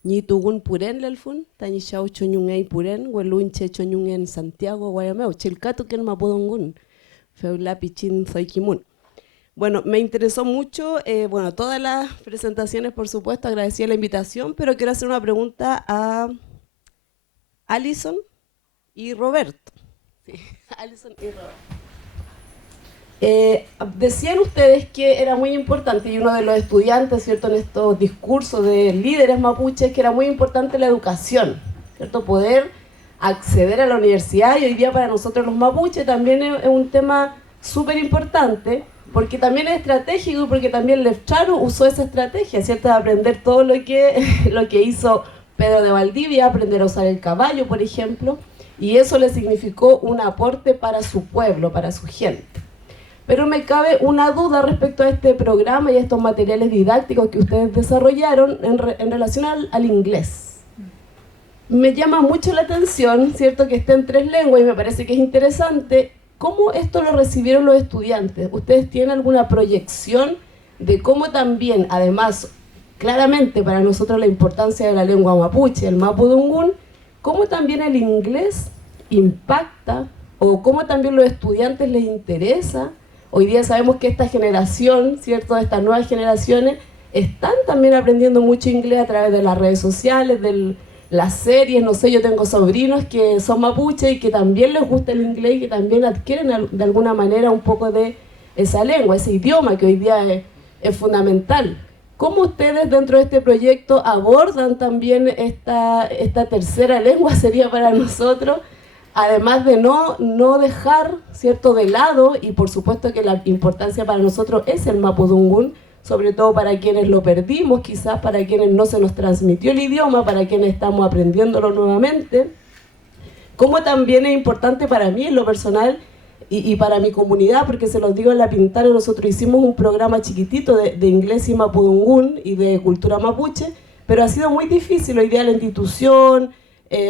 Ñi tugun puren lelfun, tañi chau choñungay puren, huelunche choñungen Santiago, Guayameu, chilcatu ken mapodongun, feula pichin zoikimun. Bueno, me interesó mucho, todas las presentaciones, por supuesto, agradecí la invitación, pero quiero hacer una pregunta a Alison y Roberto. Sí, Alison y Roberto. Decían ustedes que era muy importante, y uno de los estudiantes, ¿cierto?, en estos discursos de líderes mapuches, que era muy importante la educación, ¿cierto?, poder acceder a la universidad, y hoy día para nosotros los mapuches también es un tema súper importante, porque también es estratégico, porque también Lev Charu usó esa estrategia, ¿cierto?, de aprender todo lo que hizo Pedro de Valdivia, aprender a usar el caballo, por ejemplo. y eso le significó un aporte para su pueblo, para su gente. Pero me cabe una duda respecto a este programa y a estos materiales didácticos que ustedes desarrollaron en relación al inglés. Me llama mucho la atención, ¿cierto?, que esté en 3 lenguas y me parece que es interesante. ¿Cómo esto lo recibieron los estudiantes? ¿Ustedes tienen alguna proyección de cómo también, además, claramente para nosotros la importancia de la lengua mapuche, el mapudungún, cómo también el inglés impacta o cómo también los estudiantes les interesa? Hoy día sabemos que esta generación, ¿cierto?, de estas nuevas generaciones, están también aprendiendo mucho inglés a través de las redes sociales, de las series, no sé, yo tengo sobrinos que son mapuche y que también les gusta el inglés y que también adquieren de alguna manera un poco de esa lengua, ese idioma que hoy día es fundamental. ¿Cómo ustedes dentro de este proyecto abordan también esta tercera lengua, sería para nosotros? Además de no dejar, ¿cierto?, de lado, y por supuesto que la importancia para nosotros es el mapudungún, sobre todo para quienes lo perdimos, quizás para quienes no se nos transmitió el idioma, para quienes estamos aprendiéndolo nuevamente. Como también es importante para mí en lo personal y para mi comunidad, porque se los digo en La Pintana, nosotros hicimos un programa chiquitito de inglés y mapudungún y de cultura mapuche, pero ha sido muy difícil. Hoy día la institución,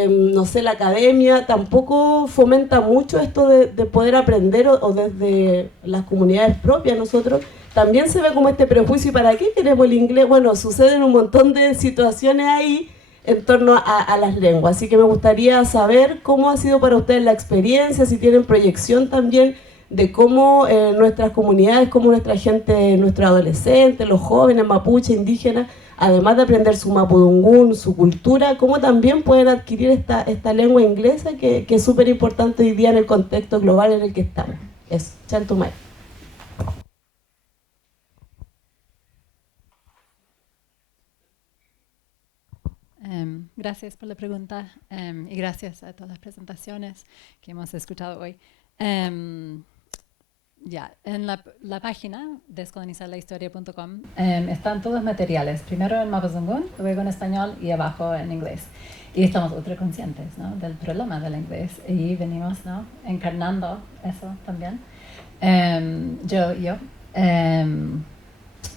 no sé, la academia tampoco fomenta mucho esto de poder aprender o desde las comunidades propias nosotros. También se ve como este prejuicio, ¿y para qué queremos el inglés? Bueno, suceden un montón de situaciones ahí en torno a las lenguas. Así que me gustaría saber cómo ha sido para ustedes la experiencia, si tienen proyección también de cómo nuestras comunidades, cómo nuestra gente, nuestros adolescentes, los jóvenes mapuche, indígenas, además de aprender su mapudungún, su cultura, cómo también pueden adquirir esta lengua inglesa que es súper importante hoy día en el contexto global en el que estamos. Eso, Chantumay. Gracias por la pregunta y gracias a todas las presentaciones que hemos escuchado hoy. En la página descolonizarlahistoria.com están todos los materiales, primero en mapudungún, luego en español y abajo en inglés. Y estamos ultra conscientes, ¿no?, del problema del inglés y venimos, ¿no?, encarnando eso también.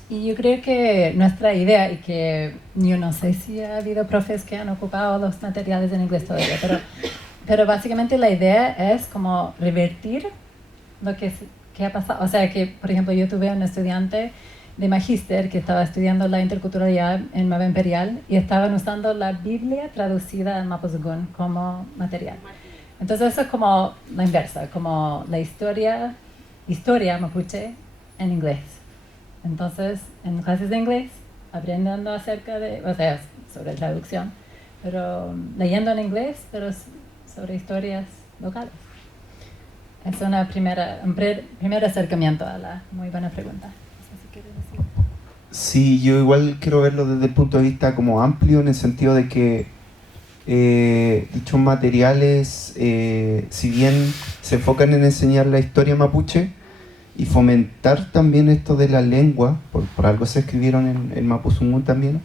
Y yo creo que nuestra idea, y que yo no sé si ha habido profes que han ocupado los materiales en inglés todavía, pero básicamente la idea es como revertir lo que ha pasado. O sea que, por ejemplo, yo tuve un estudiante de magíster que estaba estudiando la interculturalidad en Mapa Imperial y estaban usando la Biblia traducida en mapudungún como material. Entonces eso es como la inversa, como la historia mapuche en inglés. Entonces, en clases de inglés, aprendiendo acerca de, o sea, sobre traducción, pero leyendo en inglés, pero sobre historias locales. Es un primer acercamiento a la muy buena pregunta. No sé si quieres decir. Sí, yo igual quiero verlo desde el punto de vista como amplio, en el sentido de que dichos materiales, si bien se enfocan en enseñar la historia mapuche, y fomentar también esto de la lengua, por algo se escribieron en mapuzungún también,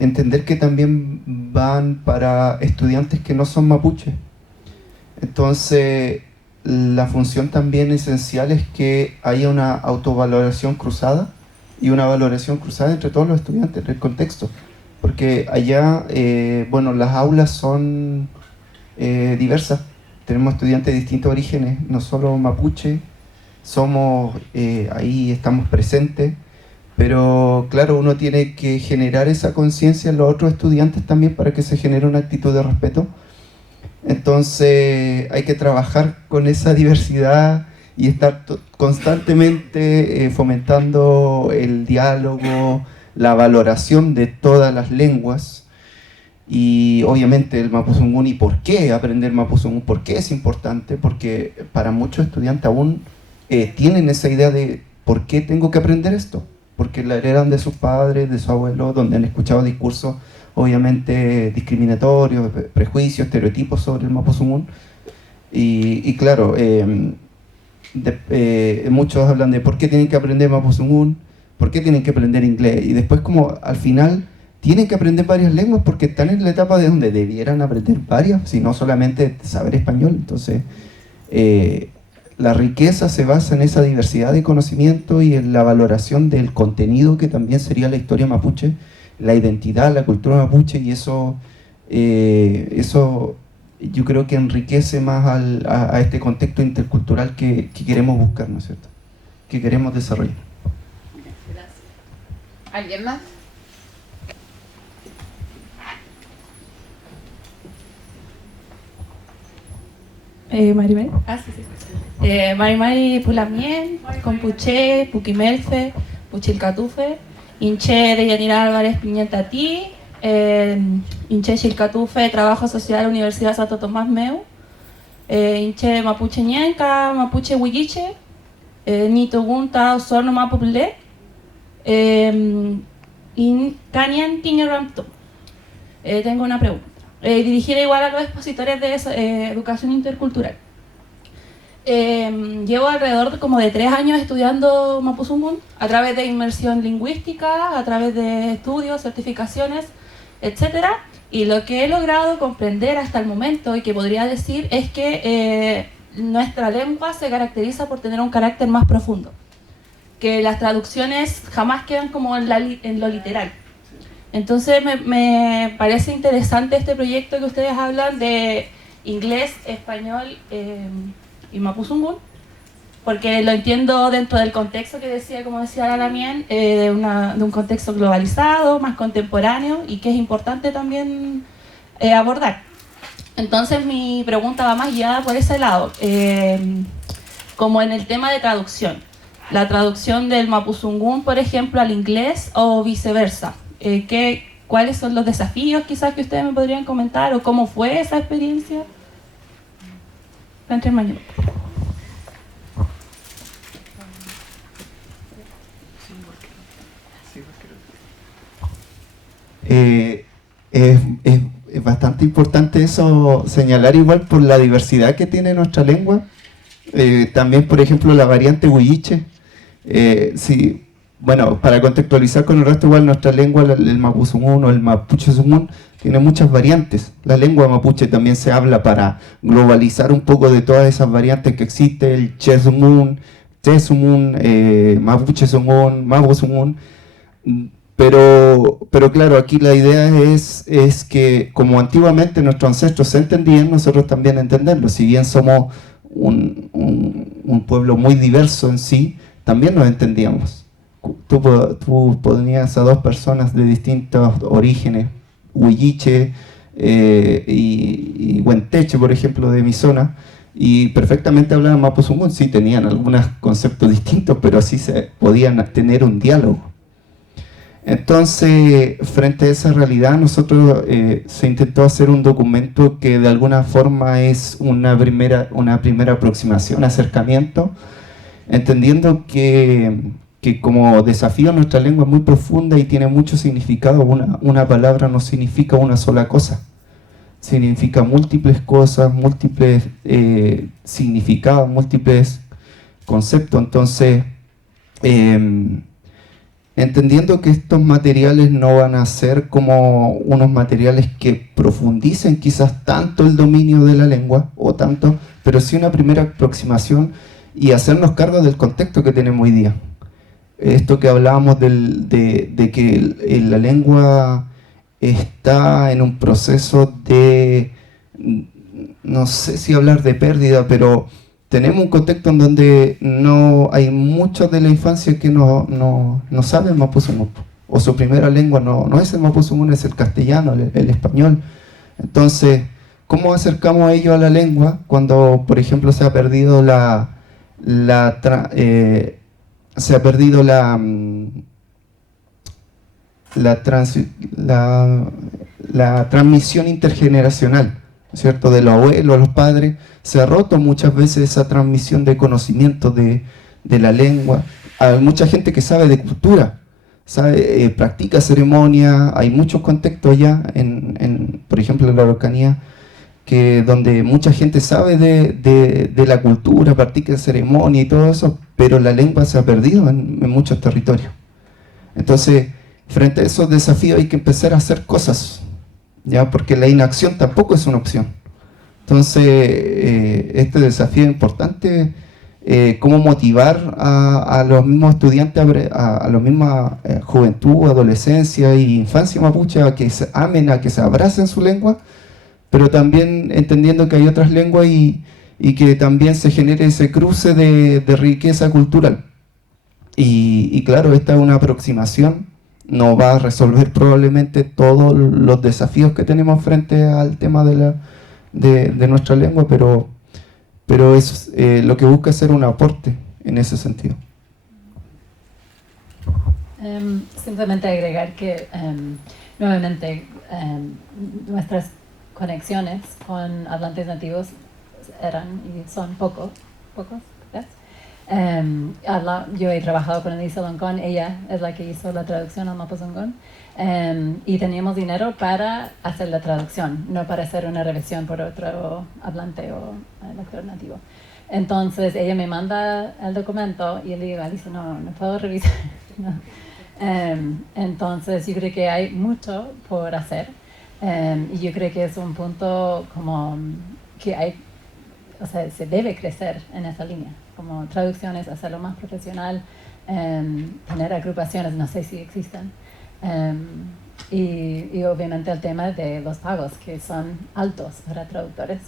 entender que también van para estudiantes que no son mapuche. Entonces, la función también esencial es que haya una autovaloración cruzada y una valoración cruzada entre todos los estudiantes del contexto. Porque allá, las aulas son diversas. Tenemos estudiantes de distintos orígenes, no solo mapuche, ahí estamos presentes, pero claro, uno tiene que generar esa conciencia en los otros estudiantes también para que se genere una actitud de respeto. Entonces hay que trabajar con esa diversidad y estar constantemente fomentando el diálogo, la valoración de todas las lenguas. Y obviamente el mapuzungún, y por qué aprender mapuzungún, por qué es importante, porque para muchos estudiantes aún tienen esa idea de por qué tengo que aprender esto, porque la heredan de sus padres, de sus abuelos, donde han escuchado discursos obviamente discriminatorios, prejuicios, estereotipos sobre el mapuzungún. Y claro, muchos hablan de por qué tienen que aprender mapuzungún, por qué tienen que aprender inglés, y después como al final tienen que aprender varias lenguas porque están en la etapa de donde debieran aprender varias, si no solamente saber español. Entonces, la riqueza se basa en esa diversidad de conocimiento y en la valoración del contenido que también sería la historia mapuche, la identidad, la cultura mapuche, y eso yo creo que enriquece más a este contexto intercultural que queremos buscar, ¿no es cierto? Que queremos desarrollar. ¿Alguien más? Maribel. Marimari Pulamien, Compuche, Puquimelfe, Puchilcatufe, Inche de Yanira Álvarez Piñetati, Inche Chilcatufe, Trabajo Social, Universidad Santo Tomás Meu, Inche Mapuche Ñenca, Mapuche Huilliche, Nitugunta Osorno Mapuple, Canian Tiñeramto. Tengo una pregunta. Dirigida igual a los expositores de educación intercultural. Llevo alrededor de 3 años estudiando Mapuzungún a través de inmersión lingüística, a través de estudios, certificaciones, etc. Y lo que he logrado comprender hasta el momento y que podría decir es que nuestra lengua se caracteriza por tener un carácter más profundo, que las traducciones jamás quedan como en lo literal. Entonces me parece interesante este proyecto que ustedes hablan de inglés, español y Mapuzungún, porque lo entiendo dentro del contexto que decía, como decía la Lamien, de un contexto globalizado, más contemporáneo, y que es importante también abordar. Entonces mi pregunta va más guiada por ese lado, como en el tema de traducción. La traducción del Mapuzungún, por ejemplo, al inglés o viceversa. ¿Cuáles son los desafíos quizás que ustedes me podrían comentar o cómo fue esa experiencia? Es bastante importante eso señalar, igual por la diversidad que tiene nuestra lengua. También, por ejemplo, la variante huilliche. Sí, bueno, para contextualizar con el resto, igual nuestra lengua, el mapuzungún o el mapuchezungún, tiene muchas variantes. La lengua mapuche también se habla para globalizar un poco de todas esas variantes que existen, el chezungún, tezungún, mapuchezungún, mapuzungún. Pero claro, aquí la idea es que como antiguamente nuestros ancestros se entendían, nosotros también entenderlo. Si bien somos un pueblo muy diverso en sí, también nos entendíamos. Tú ponías a 2 personas de distintos orígenes, huilliche y huenteche, por ejemplo, de mi zona, y perfectamente hablaban mapuzungún. Sí, tenían algunos conceptos distintos, pero así se podían tener un diálogo. Entonces, frente a esa realidad, nosotros se intentó hacer un documento que de alguna forma es una primera aproximación, acercamiento, entendiendo que como desafío nuestra lengua es muy profunda y tiene mucho significado. Una palabra no significa una sola cosa, significa múltiples cosas, múltiples significados, múltiples conceptos. Entonces, entendiendo que estos materiales no van a ser como unos materiales que profundicen quizás tanto el dominio de la lengua, o tanto, pero sí una primera aproximación y hacernos cargo del contexto que tenemos hoy día. Esto que hablábamos de que la lengua está en un proceso de, no sé si hablar de pérdida, pero tenemos un contexto en donde no hay muchos de la infancia que no saben mapuzungún, o su primera lengua no es el mapuzungún, es el castellano, el español. Entonces, ¿cómo acercamos a ellos a la lengua cuando, por ejemplo, se ha perdido la transmisión intergeneracional, ¿cierto? De los abuelos a los padres? Se ha roto muchas veces esa transmisión de conocimiento de la lengua. Hay mucha gente que sabe de cultura, practica ceremonia. Hay muchos contextos allá, por ejemplo, en la Araucanía, donde mucha gente sabe de la cultura, practica ceremonia y todo eso, pero la lengua se ha perdido en muchos territorios. Entonces, frente a esos desafíos hay que empezar a hacer cosas, ¿ya? Porque la inacción tampoco es una opción. Entonces, este desafío es importante, cómo motivar a los mismos estudiantes, a la misma juventud, adolescencia e infancia mapuche a que se amen, a que se abracen su lengua, pero también entendiendo que hay otras lenguas y que también se genere ese cruce de riqueza cultural. Y claro, esta es una aproximación, no va a resolver probablemente todos los desafíos que tenemos frente al tema de nuestra lengua, pero es lo que busca es ser un aporte en ese sentido. Simplemente agregar que nuevamente nuestras conexiones con hablantes nativos eran y son pocos, ¿ves? Yo he trabajado con Elisa Loncón, ella es la que hizo la traducción al Mapuzungún, y teníamos dinero para hacer la traducción, no para hacer una revisión por otro hablante o lector nativo. Entonces ella me manda el documento y le digo, Elisa, no puedo revisar. No. Entonces yo creo que hay mucho por hacer, y yo creo que es un punto como que hay, o sea, se debe crecer en esa línea, como traducciones, hacerlo más profesional, tener agrupaciones, no sé si existen, y obviamente el tema de los pagos, que son altos para traductores,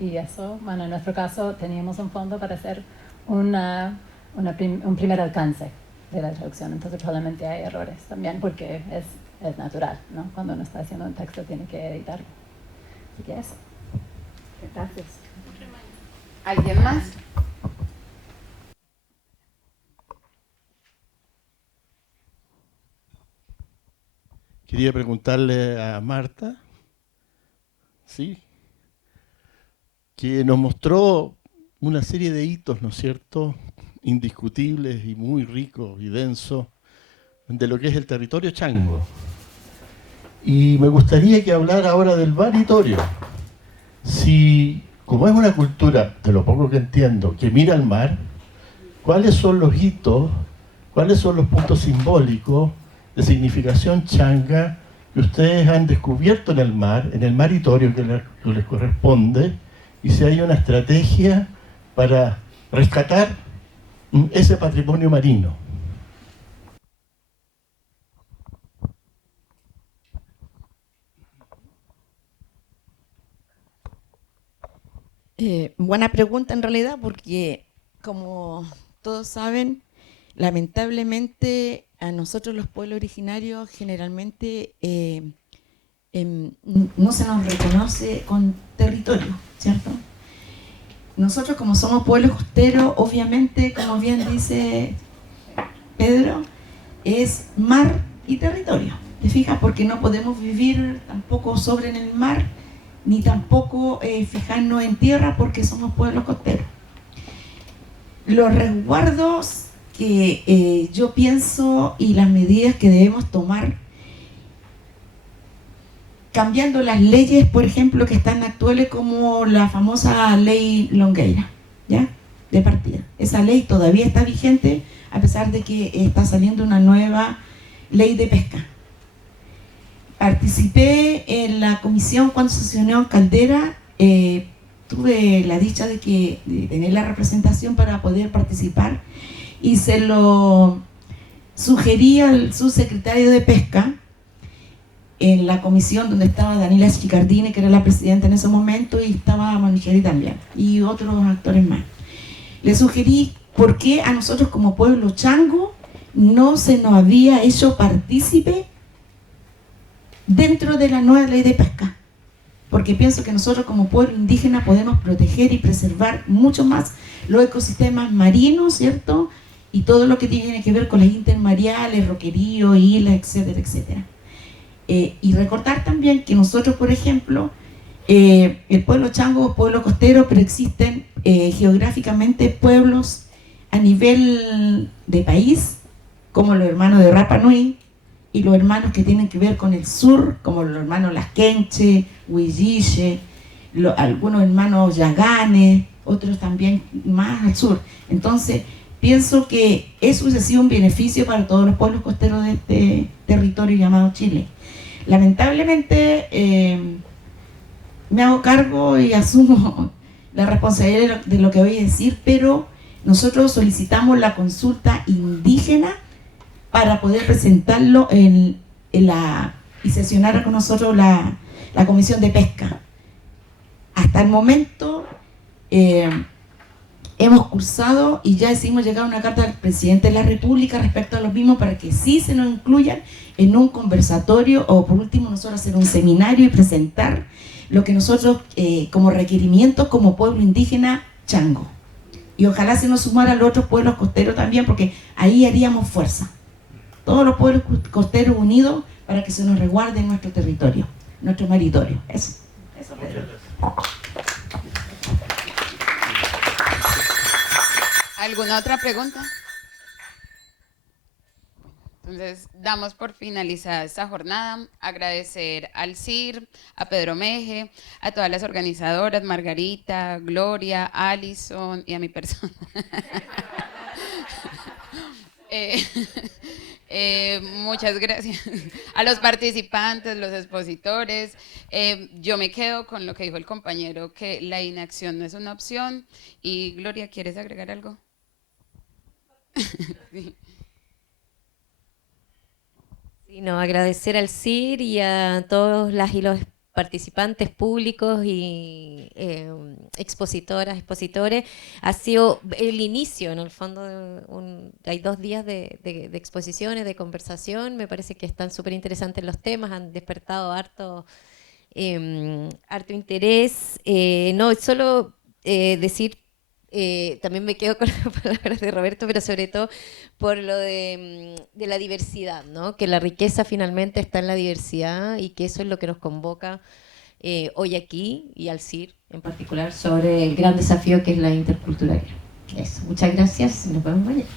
y eso, bueno, en nuestro caso teníamos un fondo para hacer un primer alcance de la traducción, entonces probablemente hay errores también, porque es natural, ¿no? Cuando uno está haciendo un texto tiene que editarlo. Así que eso. Gracias. ¿Alguien más? Quería preguntarle a Marta, ¿sí?, que nos mostró una serie de hitos, ¿no es cierto?, indiscutibles y muy ricos y densos de lo que es el territorio chango. Y me gustaría que hablara ahora del baritorio. Si, como es una cultura, de lo poco que entiendo, que mira al mar, ¿cuáles son los hitos, cuáles son los puntos simbólicos de significación changa que ustedes han descubierto en el maritorio que les corresponde, y si hay una estrategia para rescatar ese patrimonio marino? Buena pregunta en realidad, porque como todos saben, lamentablemente a nosotros los pueblos originarios generalmente no se nos reconoce con territorio, ¿cierto? Nosotros, como somos pueblos costeros, obviamente, como bien dice Pedro, es mar y territorio. ¿Te fijas? Porque no podemos vivir tampoco sobre en el mar, ni tampoco fijarnos en tierra, porque somos pueblos costeros. Los resguardos que yo pienso y las medidas que debemos tomar, cambiando las leyes, por ejemplo, que están actuales, como la famosa ley Longueira, ¿ya?, de partida. Esa ley todavía está vigente, a pesar de que está saliendo una nueva ley de pesca. Participé en la comisión cuando se unió en Caldera, tuve la dicha de tener la representación para poder participar, y se lo sugerí al subsecretario de Pesca, en la comisión donde estaba Daniela Chicardini, que era la presidenta en ese momento, y estaba Manigeri también, y otros actores más. Le sugerí por qué a nosotros como pueblo chango no se nos había hecho partícipe dentro de la nueva ley de pesca, porque pienso que nosotros como pueblo indígena podemos proteger y preservar mucho más los ecosistemas marinos, ¿cierto?, y todo lo que tiene que ver con las intermareales, roqueríos, islas, etcétera, etcétera. Y recordar también que nosotros, por ejemplo, el pueblo chango es pueblo costero, pero existen geográficamente pueblos a nivel de país, como los hermanos de Rapa Nui, y los hermanos que tienen que ver con el sur, como los hermanos Lasquenche, Huilliche, algunos hermanos Yaganes, otros también más al sur. Entonces, pienso que eso hubiese sido un beneficio para todos los pueblos costeros de este territorio llamado Chile. Lamentablemente me hago cargo y asumo la responsabilidad de lo que voy a decir, pero nosotros solicitamos la consulta indígena para poder presentarlo y sesionar con nosotros la Comisión de Pesca. Hasta el momento hemos cursado y ya hicimos llegar una carta al presidente de la República respecto a los mismos para que sí se nos incluyan en un conversatorio o por último nosotros hacer un seminario y presentar lo que nosotros como requerimientos como pueblo indígena chango. Y ojalá se nos sumara a los otros pueblos costeros también, porque ahí haríamos fuerza. Todos los pueblos costeros unidos para que se nos resguarde nuestro territorio, nuestro maritorio. Eso Pedro. ¿Alguna otra pregunta? Entonces, damos por finalizada esta jornada. Agradecer al CIR, a Pedro Meje, a todas las organizadoras, Margarita, Gloria, Alison y a mi persona. Muchas gracias a los participantes, los expositores. Yo me quedo con lo que dijo el compañero, que la inacción no es una opción. Y Gloria, ¿quieres agregar algo? Sí. Sí, no, agradecer al CIR y a todos las y los participantes públicos y expositoras, expositores. Ha sido el inicio, en el fondo, hay 2 días de exposiciones, de conversación. Me parece que están súper interesantes los temas, han despertado harto interés. No, solo decir, también me quedo con las palabras de Roberto, pero sobre todo por lo de la diversidad, ¿no? Que la riqueza finalmente está en la diversidad y que eso es lo que nos convoca hoy aquí y al CIR en particular sobre el gran desafío que es la interculturalidad. Eso, muchas gracias y nos vemos mañana.